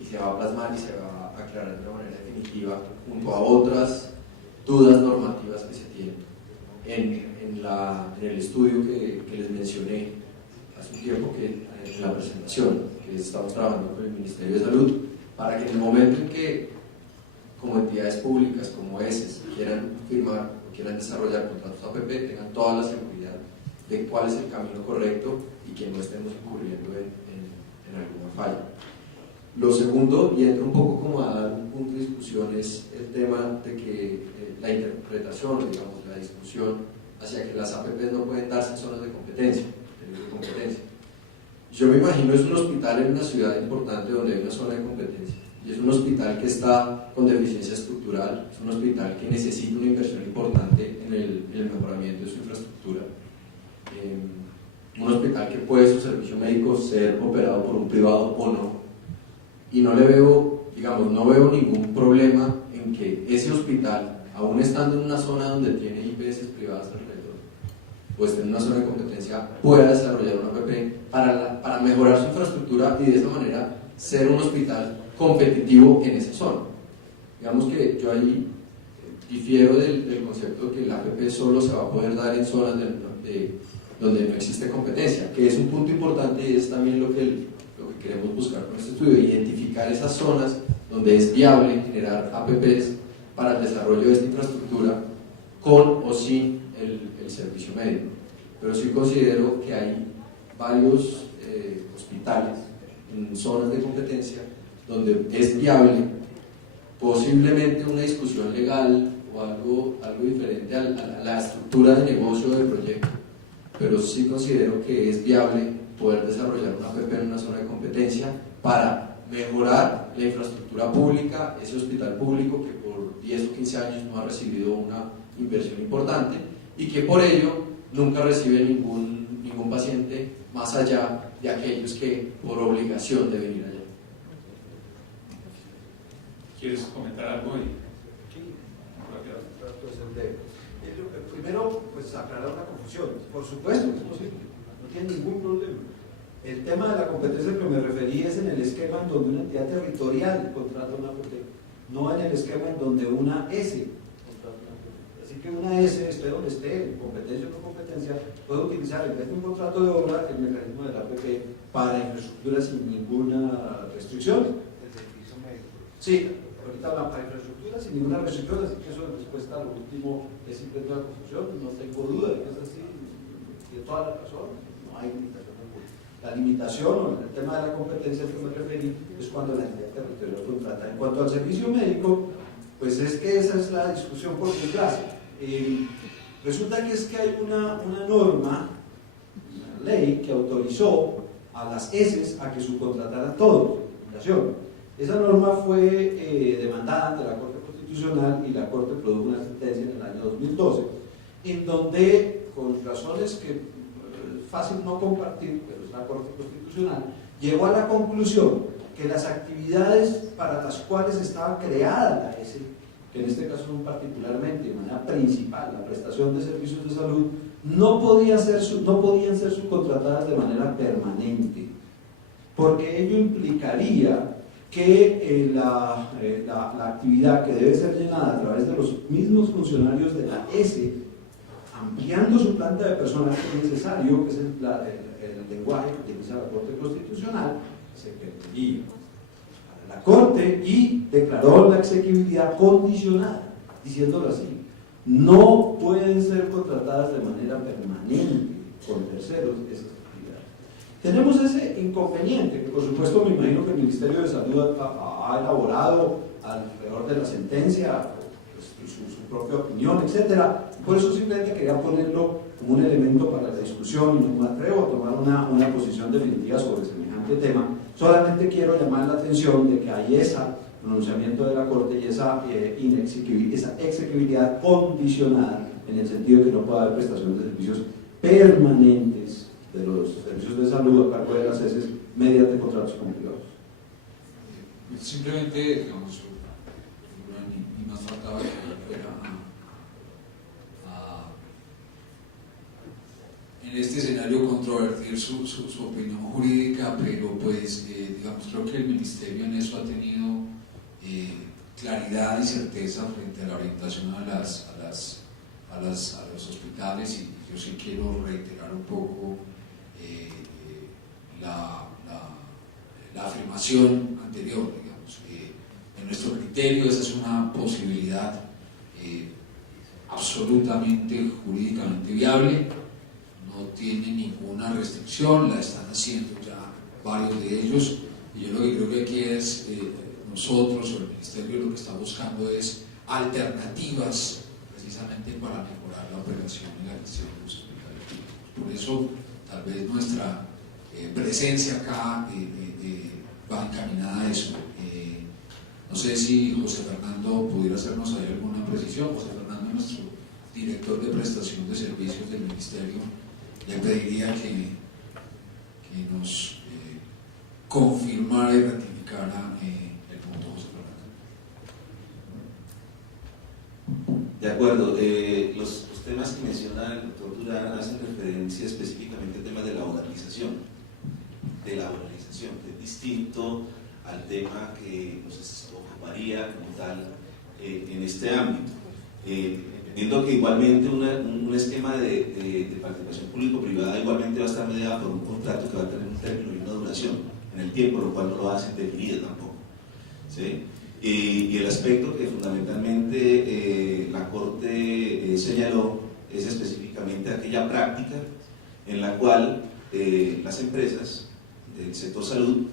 y se va a plasmar y se va a aclarar de una manera definitiva junto a otras dudas normativas que se tienen en el estudio que les mencioné hace un tiempo en la presentación, que estamos trabajando con el Ministerio de Salud, para que en el momento en que como entidades públicas como ESES quieran firmar o quieran desarrollar contratos APP, tengan toda la seguridad de cuál es el camino correcto y que no estemos incurriendo en alguna falla. Lo segundo, y entra un poco como a dar un punto de discusión, es el tema de que la interpretación, digamos, la discusión hacia que las APPs no pueden darse en zonas de competencia, Yo me imagino es un hospital en una ciudad importante donde hay una zona de competencia, y es un hospital que está con deficiencia estructural, es un hospital que necesita una inversión importante en el mejoramiento de su infraestructura, un hospital que puede su servicio médico ser operado por un privado o no, y no le veo, digamos, no veo ningún problema en que ese hospital, aún estando en una zona donde tiene IPS privadas alrededor, pues en una zona de competencia, pueda desarrollar una APP para mejorar su infraestructura y de esa manera ser un hospital competitivo en esa zona. Digamos que yo ahí difiero del concepto de que la APP solo se va a poder dar en zonas donde no existe competencia, que es un punto importante y es también lo que queremos buscar con este estudio, identificar esas zonas donde es viable generar APPs para el desarrollo de esta infraestructura con o sin el servicio médico. Pero sí considero que hay varios hospitales en zonas de competencia donde es viable, posiblemente una discusión legal o algo diferente a la estructura de negocio del proyecto, pero sí considero que es viable poder desarrollar una APP en una zona de competencia para mejorar la infraestructura pública, ese hospital público que por 10 o 15 años no ha recibido una inversión importante y que por ello nunca recibe ningún paciente más allá de aquellos que por obligación deben ir allá. ¿Quieres comentar algo? Primero, pues aclarar una confusión. Por supuesto que es posible, no tiene ningún problema. El tema de la competencia que me referí es en el esquema en donde una entidad territorial contrata una APP, no en el esquema en donde una S contrata una APP. Así que una S, esté donde esté, en competencia o no competencia, puede utilizar en vez de un contrato de obra el mecanismo de la APP para infraestructura sin ninguna restricción. El servicio médico. Sí, ahorita hablamos para infraestructura sin ninguna restricción, así que eso en respuesta a lo último es simplemente una confusión, no tengo duda de que es así, de toda la razón, no hay limitación alguna. La limitación o el tema de la competencia al que me referí es cuando la entidad territorial contrata. En cuanto al servicio médico, pues es que esa es la discusión por desgracia. Resulta que es que hay una norma, una ley que autorizó a las ESES a que subcontrataran todo, esa norma fue demandada ante la Corte Constitucional y la Corte produjo una sentencia en el año 2012, en donde, con razones que es fácil no compartir, pero es la Corte Constitucional, llegó a la conclusión que las actividades para las cuales estaba creada la ESE, que en este caso son particularmente de manera principal la prestación de servicios de salud, no podían ser subcontratadas de manera permanente, porque ello implicaría que la actividad que debe ser llenada a través de los mismos funcionarios de la ESE, ampliando su planta de personal necesario, que es el lenguaje que utiliza la Corte Constitucional, se perdería. La Corte y declaró la exequibilidad condicionada, diciéndolo así: no pueden ser contratadas de manera permanente con terceros esas actividades. Tenemos ese inconveniente, que por supuesto me imagino que el Ministerio de Salud ha elaborado alrededor de la sentencia, pues, su propia opinión, etc. Por eso simplemente quería ponerlo como un elemento para la discusión y no me atrevo a tomar una posición definitiva sobre semejante tema, Solamente quiero llamar la atención de que hay ese pronunciamiento de la Corte y esa exequibilidad condicionada, en el sentido de que no puede haber prestación de servicios permanentes de los servicios de salud a cargo de las ESES mediante contratos con privados. Simplemente, digamos, ni más faltaba que fuera en este escenario controvertir su opinión jurídica, pero pues digamos, creo que el Ministerio en eso ha tenido claridad y certeza frente a la orientación a los hospitales, y yo sí quiero reiterar un poco la afirmación anterior, digamos. En nuestro criterio esa es una posibilidad absolutamente jurídicamente viable, no tiene ninguna restricción, la están haciendo ya varios de ellos, y yo lo que creo que aquí es nosotros o el Ministerio lo que está buscando es alternativas precisamente para mejorar la operación y la gestión de los hospitales públicos. Por eso tal vez nuestra presencia acá va encaminada a eso. No sé si José Fernando pudiera hacernos ahí alguna precisión. José Fernando, nuestro director de prestación de servicios del Ministerio, le pediría que nos confirmara y ratificara el punto, José Fernando. De acuerdo, los temas que menciona el doctor Durán hacen referencia específicamente al tema de la laboralización, que es distinto al tema que nos ocuparía como tal en este ámbito. Entendiendo que igualmente un esquema de participación público-privada igualmente va a estar mediado por un contrato que va a tener un término y una duración en el tiempo, lo cual no lo hace definida tampoco, ¿sí? Y el aspecto que fundamentalmente la Corte señaló es específicamente aquella práctica en la cual las empresas del sector salud,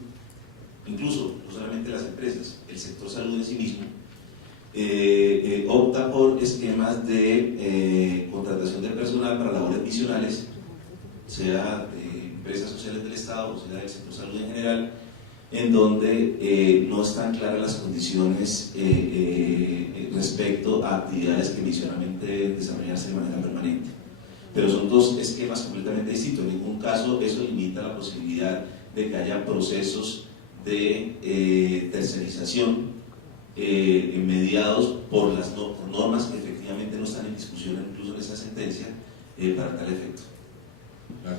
incluso no solamente las empresas, el sector salud en sí mismo, opta por esquemas de contratación de personal para labores misionales, sea de empresas sociales del Estado o sea del sector salud en general, en donde no están claras las condiciones respecto a actividades que misionalmente deben desarrollarse de manera permanente. Pero son dos esquemas completamente distintos. En ningún caso eso limita la posibilidad de que haya procesos de tercerización mediados por las normas que efectivamente no están en discusión incluso en esta sentencia para tal efecto. Claro.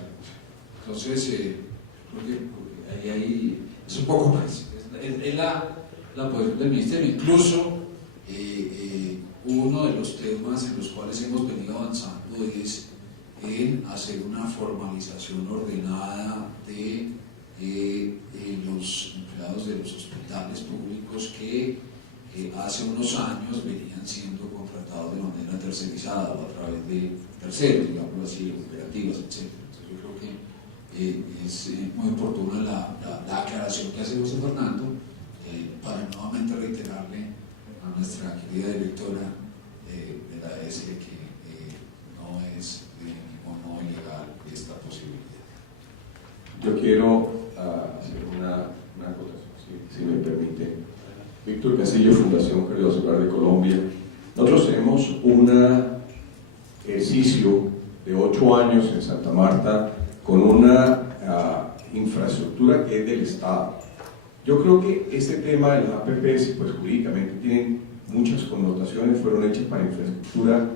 Entonces, creo que ahí es un poco más, es la posición del Ministerio. Incluso uno de los temas en los cuales hemos venido avanzando es en hacer una formalización ordenada de los empleados de los hospitales públicos que hace unos años venían siendo contratados de manera tercerizada o a través de terceros, digámoslo así, cooperativas, etc. Entonces yo creo que es muy oportuna la aclaración que hace José Fernando, para nuevamente reiterarle a nuestra querida directora de la ES que no es o no ilegal esta posibilidad. Yo quiero hacer una acotación, si me permite. Víctor Castillo, Fundación Cardiovascular de Colombia. Nosotros tenemos un ejercicio de 8 años en Santa Marta con una infraestructura que es del Estado. Yo creo que este tema de las APPs, pues jurídicamente tienen muchas connotaciones, fueron hechas para infraestructura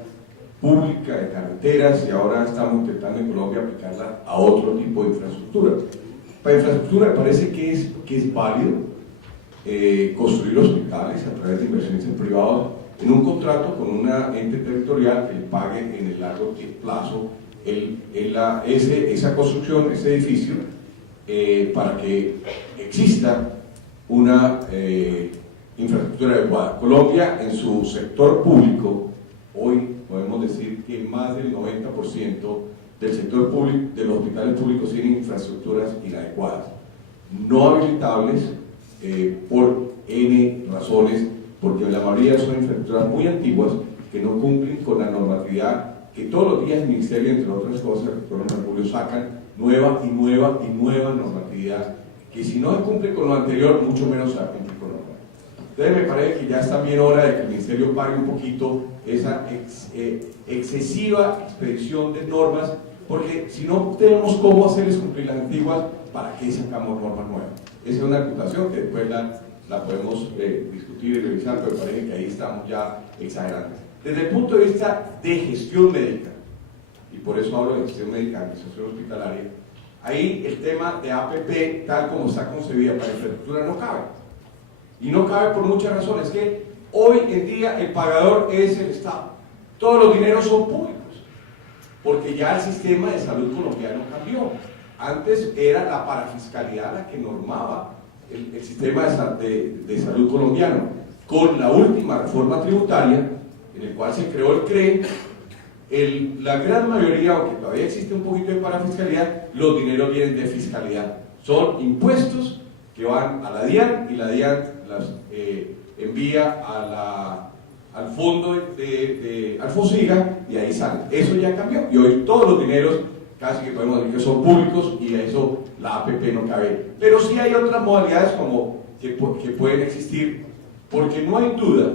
pública de carreteras y ahora estamos intentando en Colombia aplicarla a otro tipo de infraestructura. Para infraestructura me parece que es válido construir hospitales a través de inversionistas privados en un contrato con una ente territorial que le pague en el largo plazo esa construcción, ese edificio, para que exista una infraestructura adecuada. Colombia, en su sector público, hoy podemos decir que más del 90% del sector público, de los hospitales públicos, tienen infraestructuras inadecuadas, no habilitables por N razones, porque la mayoría son infraestructuras muy antiguas que no cumplen con la normatividad que todos los días el Ministerio, entre otras cosas, el doctor Julio, sacan nueva y nueva y nueva normatividad que si no se cumple con lo anterior, mucho menos se va a cumplir con lo nuevo. Entonces me parece que ya es también hora de que el Ministerio pague un poquito esa excesiva expedición de normas, porque si no tenemos cómo hacerles cumplir las antiguas, ¿para qué sacamos normas nuevas? Esa es una acotación que después la podemos discutir y revisar, pero parece que ahí estamos ya exagerando. Desde el punto de vista de gestión médica, y por eso hablo de gestión médica, administración hospitalaria, ahí el tema de APP, tal como está concebida para infraestructura, no cabe. Y no cabe por muchas razones. Es que hoy en día el pagador es el Estado. Todos los dineros son públicos, porque ya el sistema de salud colombiano cambió. Antes era la parafiscalidad la que normaba el sistema de salud colombiano. Con la última reforma tributaria, en el cual se creó el CRE, la gran mayoría, aunque todavía existe un poquito de parafiscalidad, los dineros vienen de fiscalidad. Son impuestos que van a la DIAN y la DIAN las envía al fondo al FOSIGA y ahí sale. Eso ya cambió y hoy todos los dineros casi que podemos decir que son públicos y a eso la APP no cabe. Pero sí hay otras modalidades como que pueden existir, porque no hay duda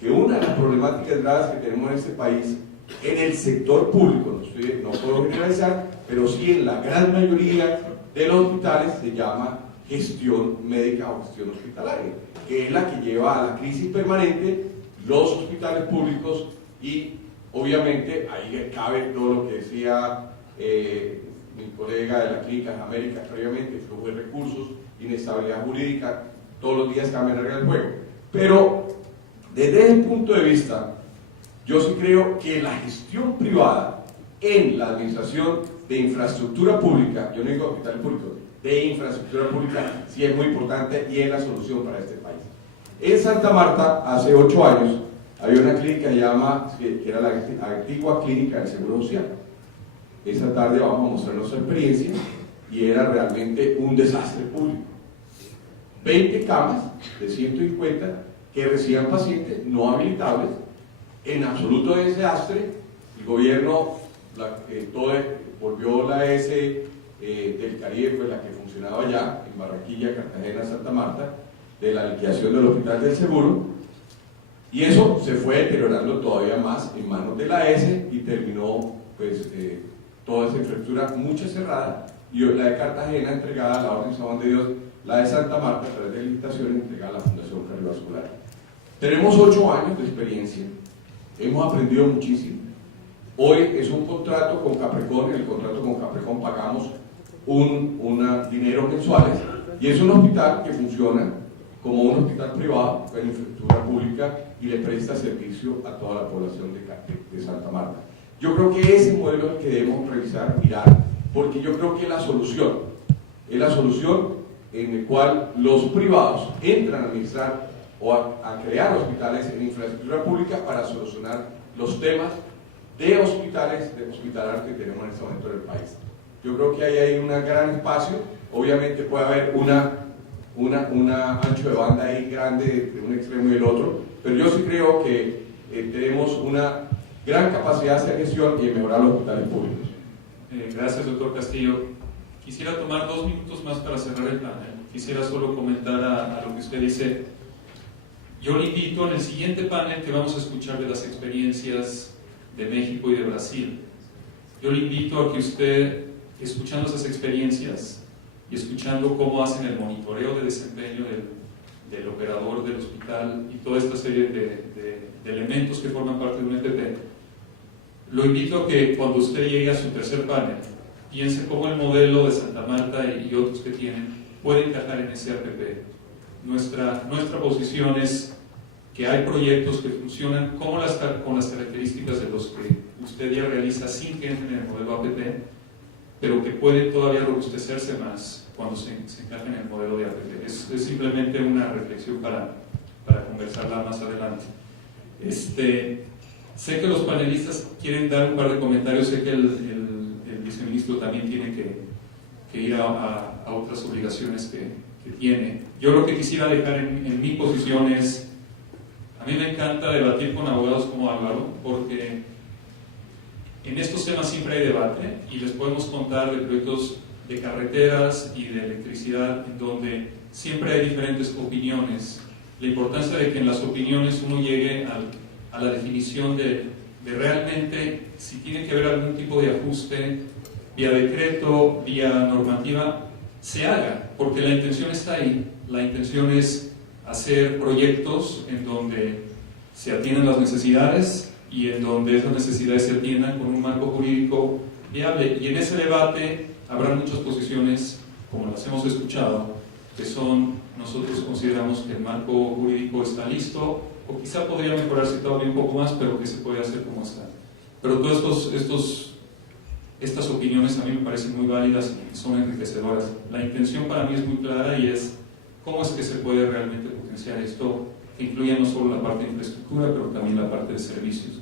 que una de las problemáticas graves que tenemos en este país en el sector público, no puedo generalizar, pero sí en la gran mayoría de los hospitales se llama gestión médica o gestión hospitalaria, que es la que lleva a la crisis permanente los hospitales públicos y obviamente ahí cabe todo lo que decía mi colega de la Clínica de Américas previamente, flujo de recursos, inestabilidad jurídica, todos los días cambian la regla del juego. Pero desde ese punto de vista, yo sí creo que la gestión privada en la administración de infraestructura pública, yo no digo hospital público, de infraestructura pública, sí es muy importante y es la solución para este país. En Santa Marta, hace 8 años, había una clínica que era la antigua clínica del Seguro Social. Esta tarde vamos a mostrar nuestra experiencia y era realmente un desastre público. 20 camas de 150 que recibían pacientes no habilitables, en absoluto desastre. El gobierno volvió la S del Caribe, pues la que funcionaba allá en Barranquilla, Cartagena, Santa Marta, de la liquidación del Hospital del Seguro, y eso se fue deteriorando todavía más en manos de la S y terminó pues toda esa infraestructura mucha cerrada, y hoy la de Cartagena entregada a la Orden San Juan de Dios, la de Santa Marta a través de licitaciones entregada a la Fundación Cardiovascular. Tenemos 8 años de experiencia, hemos aprendido muchísimo. Hoy es un contrato con Capricorn, en el contrato con Capricorn pagamos un dinero mensuales y es un hospital que funciona como un hospital privado con infraestructura pública y le presta servicio a toda la población de Santa Marta. Yo creo que ese modelo es el que debemos revisar, mirar, porque yo creo que es la solución en el cual los privados entran a administrar o a crear hospitales en infraestructura pública para solucionar los temas de hospitales, de hospitalarios que tenemos en este momento en el país. Yo creo que ahí hay un gran espacio, obviamente puede haber un ancho de banda ahí grande entre un extremo y el otro, pero yo sí creo que tenemos una gran capacidad de hacer gestión y de mejorar los hospitales públicos. Gracias, doctor Castillo. Quisiera tomar 2 minutos más para cerrar el panel. Quisiera solo comentar a lo que usted dice. Yo le invito en el siguiente panel que vamos a escuchar de las experiencias de México y de Brasil. Yo le invito a que usted, escuchando esas experiencias y escuchando cómo hacen el monitoreo de desempeño del operador del hospital y toda esta serie de elementos que forman parte de un EPP, lo invito a que cuando usted llegue a su tercer panel, piense cómo el modelo de Santa Marta y otros que tienen puede encajar en ese APP. Nuestra posición es que hay proyectos que funcionan con las características de los que usted ya realiza sin que entren en el modelo APP, pero que pueden todavía robustecerse más cuando se encajen en el modelo de APP. Es simplemente una reflexión para conversarla más adelante. Sé que los panelistas quieren dar un par de comentarios, sé que el viceministro también tiene que ir a otras obligaciones que tiene. Yo lo que quisiera dejar en mi posición es, a mí me encanta debatir con abogados como Álvaro, porque en estos temas siempre hay debate y les podemos contar de proyectos de carreteras y de electricidad, en donde siempre hay diferentes opiniones. La importancia de que en las opiniones uno llegue a la definición de realmente si tiene que haber algún tipo de ajuste vía decreto, vía normativa, se haga, porque la intención está ahí. La intención es hacer proyectos en donde se atiendan las necesidades y en donde esas necesidades se atiendan con un marco jurídico viable. Y en ese debate habrá muchas posiciones, como las hemos escuchado, que nosotros consideramos que el marco jurídico está listo, o quizá podría mejorarse todavía un poco más, pero que se puede hacer como está. Pero todas estas opiniones a mí me parecen muy válidas y son enriquecedoras. La intención para mí es muy clara y es cómo es que se puede realmente potenciar esto, que incluya no solo la parte de infraestructura, pero también la parte de servicios.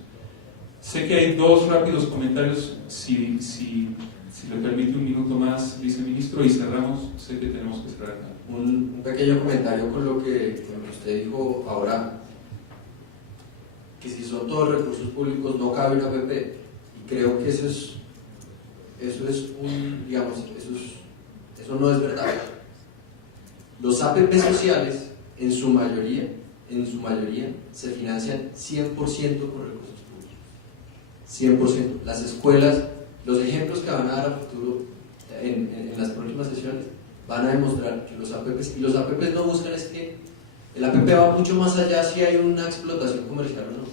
Sé que hay dos rápidos comentarios, si le permite un minuto más, viceministro, y cerramos. Sé que tenemos que cerrar acá. Un pequeño comentario con lo que usted dijo ahora, que si son todos recursos públicos no cabe una APP, y creo que eso no es verdad. Los APP sociales en su mayoría se financian 100% con recursos públicos, 100%. Las escuelas, los ejemplos que van a dar a futuro en las próximas sesiones van a demostrar que los APPs no buscan, es que el APP va mucho más allá si hay una explotación comercial o no.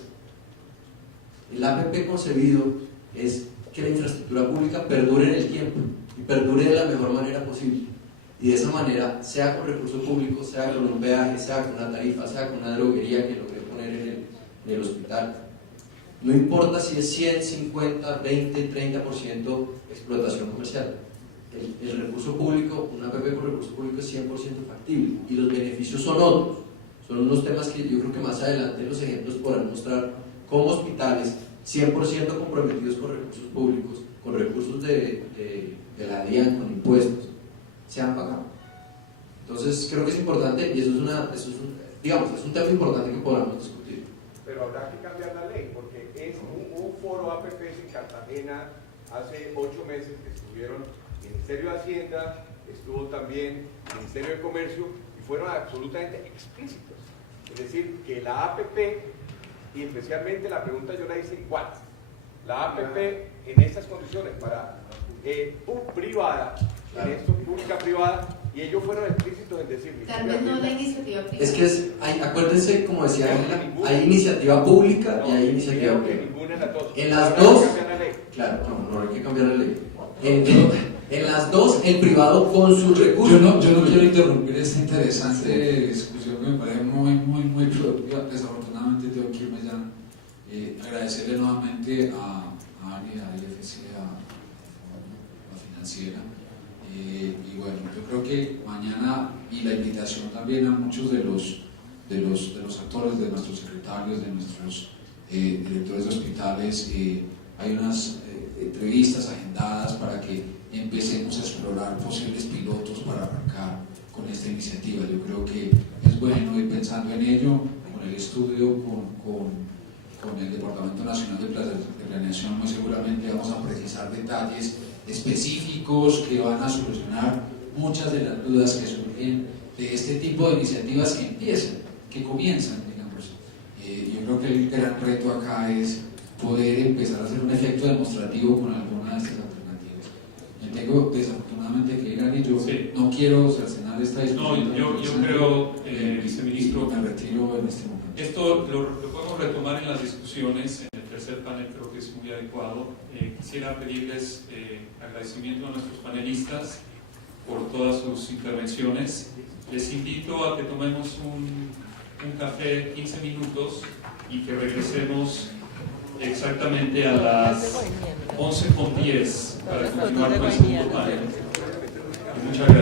El APP concebido es que la infraestructura pública perdure en el tiempo y perdure de la mejor manera posible. Y de esa manera, sea con recursos públicos, sea con un peaje, sea con una tarifa, sea con una droguería que logre poner en el hospital, no importa si es 100, 50, 20, 30% explotación comercial. El recurso público, una APP con recurso público es 100% factible y los beneficios son otros. Son unos temas que yo creo que más adelante los ejemplos podrán mostrar cómo hospitales 100% comprometidos con recursos públicos, con recursos de la DIAN, con impuestos, se han pagado. Entonces creo que es importante y eso es un tema importante que podamos discutir. Pero habrá que cambiar la ley porque hubo un foro APPs en Cartagena hace 8 meses que estuvieron el Ministerio de Hacienda, estuvo también el Ministerio de Comercio y fueron absolutamente explícitos. Es decir, que la APP, y especialmente la pregunta yo la hice igual, la APP en estas condiciones para privada, en esto pública-privada, y ellos fueron explícitos en decir... Tal vez no la iniciativa privada. Es que acuérdense, como decía, hay iniciativa pública y hay iniciativa privada. En las dos, claro, no hay que cambiar la ley. En las dos, el privado con sus recursos. Yo no quiero interrumpir esta interesante discusión que me parece muy productiva. Desafortunadamente tengo que irme ya. Agradecerle nuevamente a Ani, a IFC, a Financiera. Y bueno, yo creo que mañana, y la invitación también a muchos de los actores, de nuestros secretarios, de nuestros directores de hospitales, hay unas entrevistas agendadas para que empecemos a explorar posibles pilotos para arrancar con esta iniciativa. Yo creo que es bueno ir pensando en ello, con el estudio, con el Departamento Nacional de Planeación. Muy seguramente vamos a precisar detalles específicos que van a solucionar muchas de las dudas que surgen de este tipo de iniciativas que comienzan, digamos. Yo creo que el gran reto acá es poder empezar a hacer un efecto demostrativo con alguna de estas alternativas. Me tengo desafortunadamente que ir a ello. Sí. No quiero cercenar esta discusión. No, yo creo, viceministro, me retiro en este momento. Esto lo podemos retomar en las discusiones, en el tercer panel creo que es muy adecuado. Quisiera pedirles agradecimiento a nuestros panelistas por todas sus intervenciones. Les invito a que tomemos un café 15 minutos y que regresemos exactamente a las 11:10 para continuar con el segundo panel. Muchas gracias.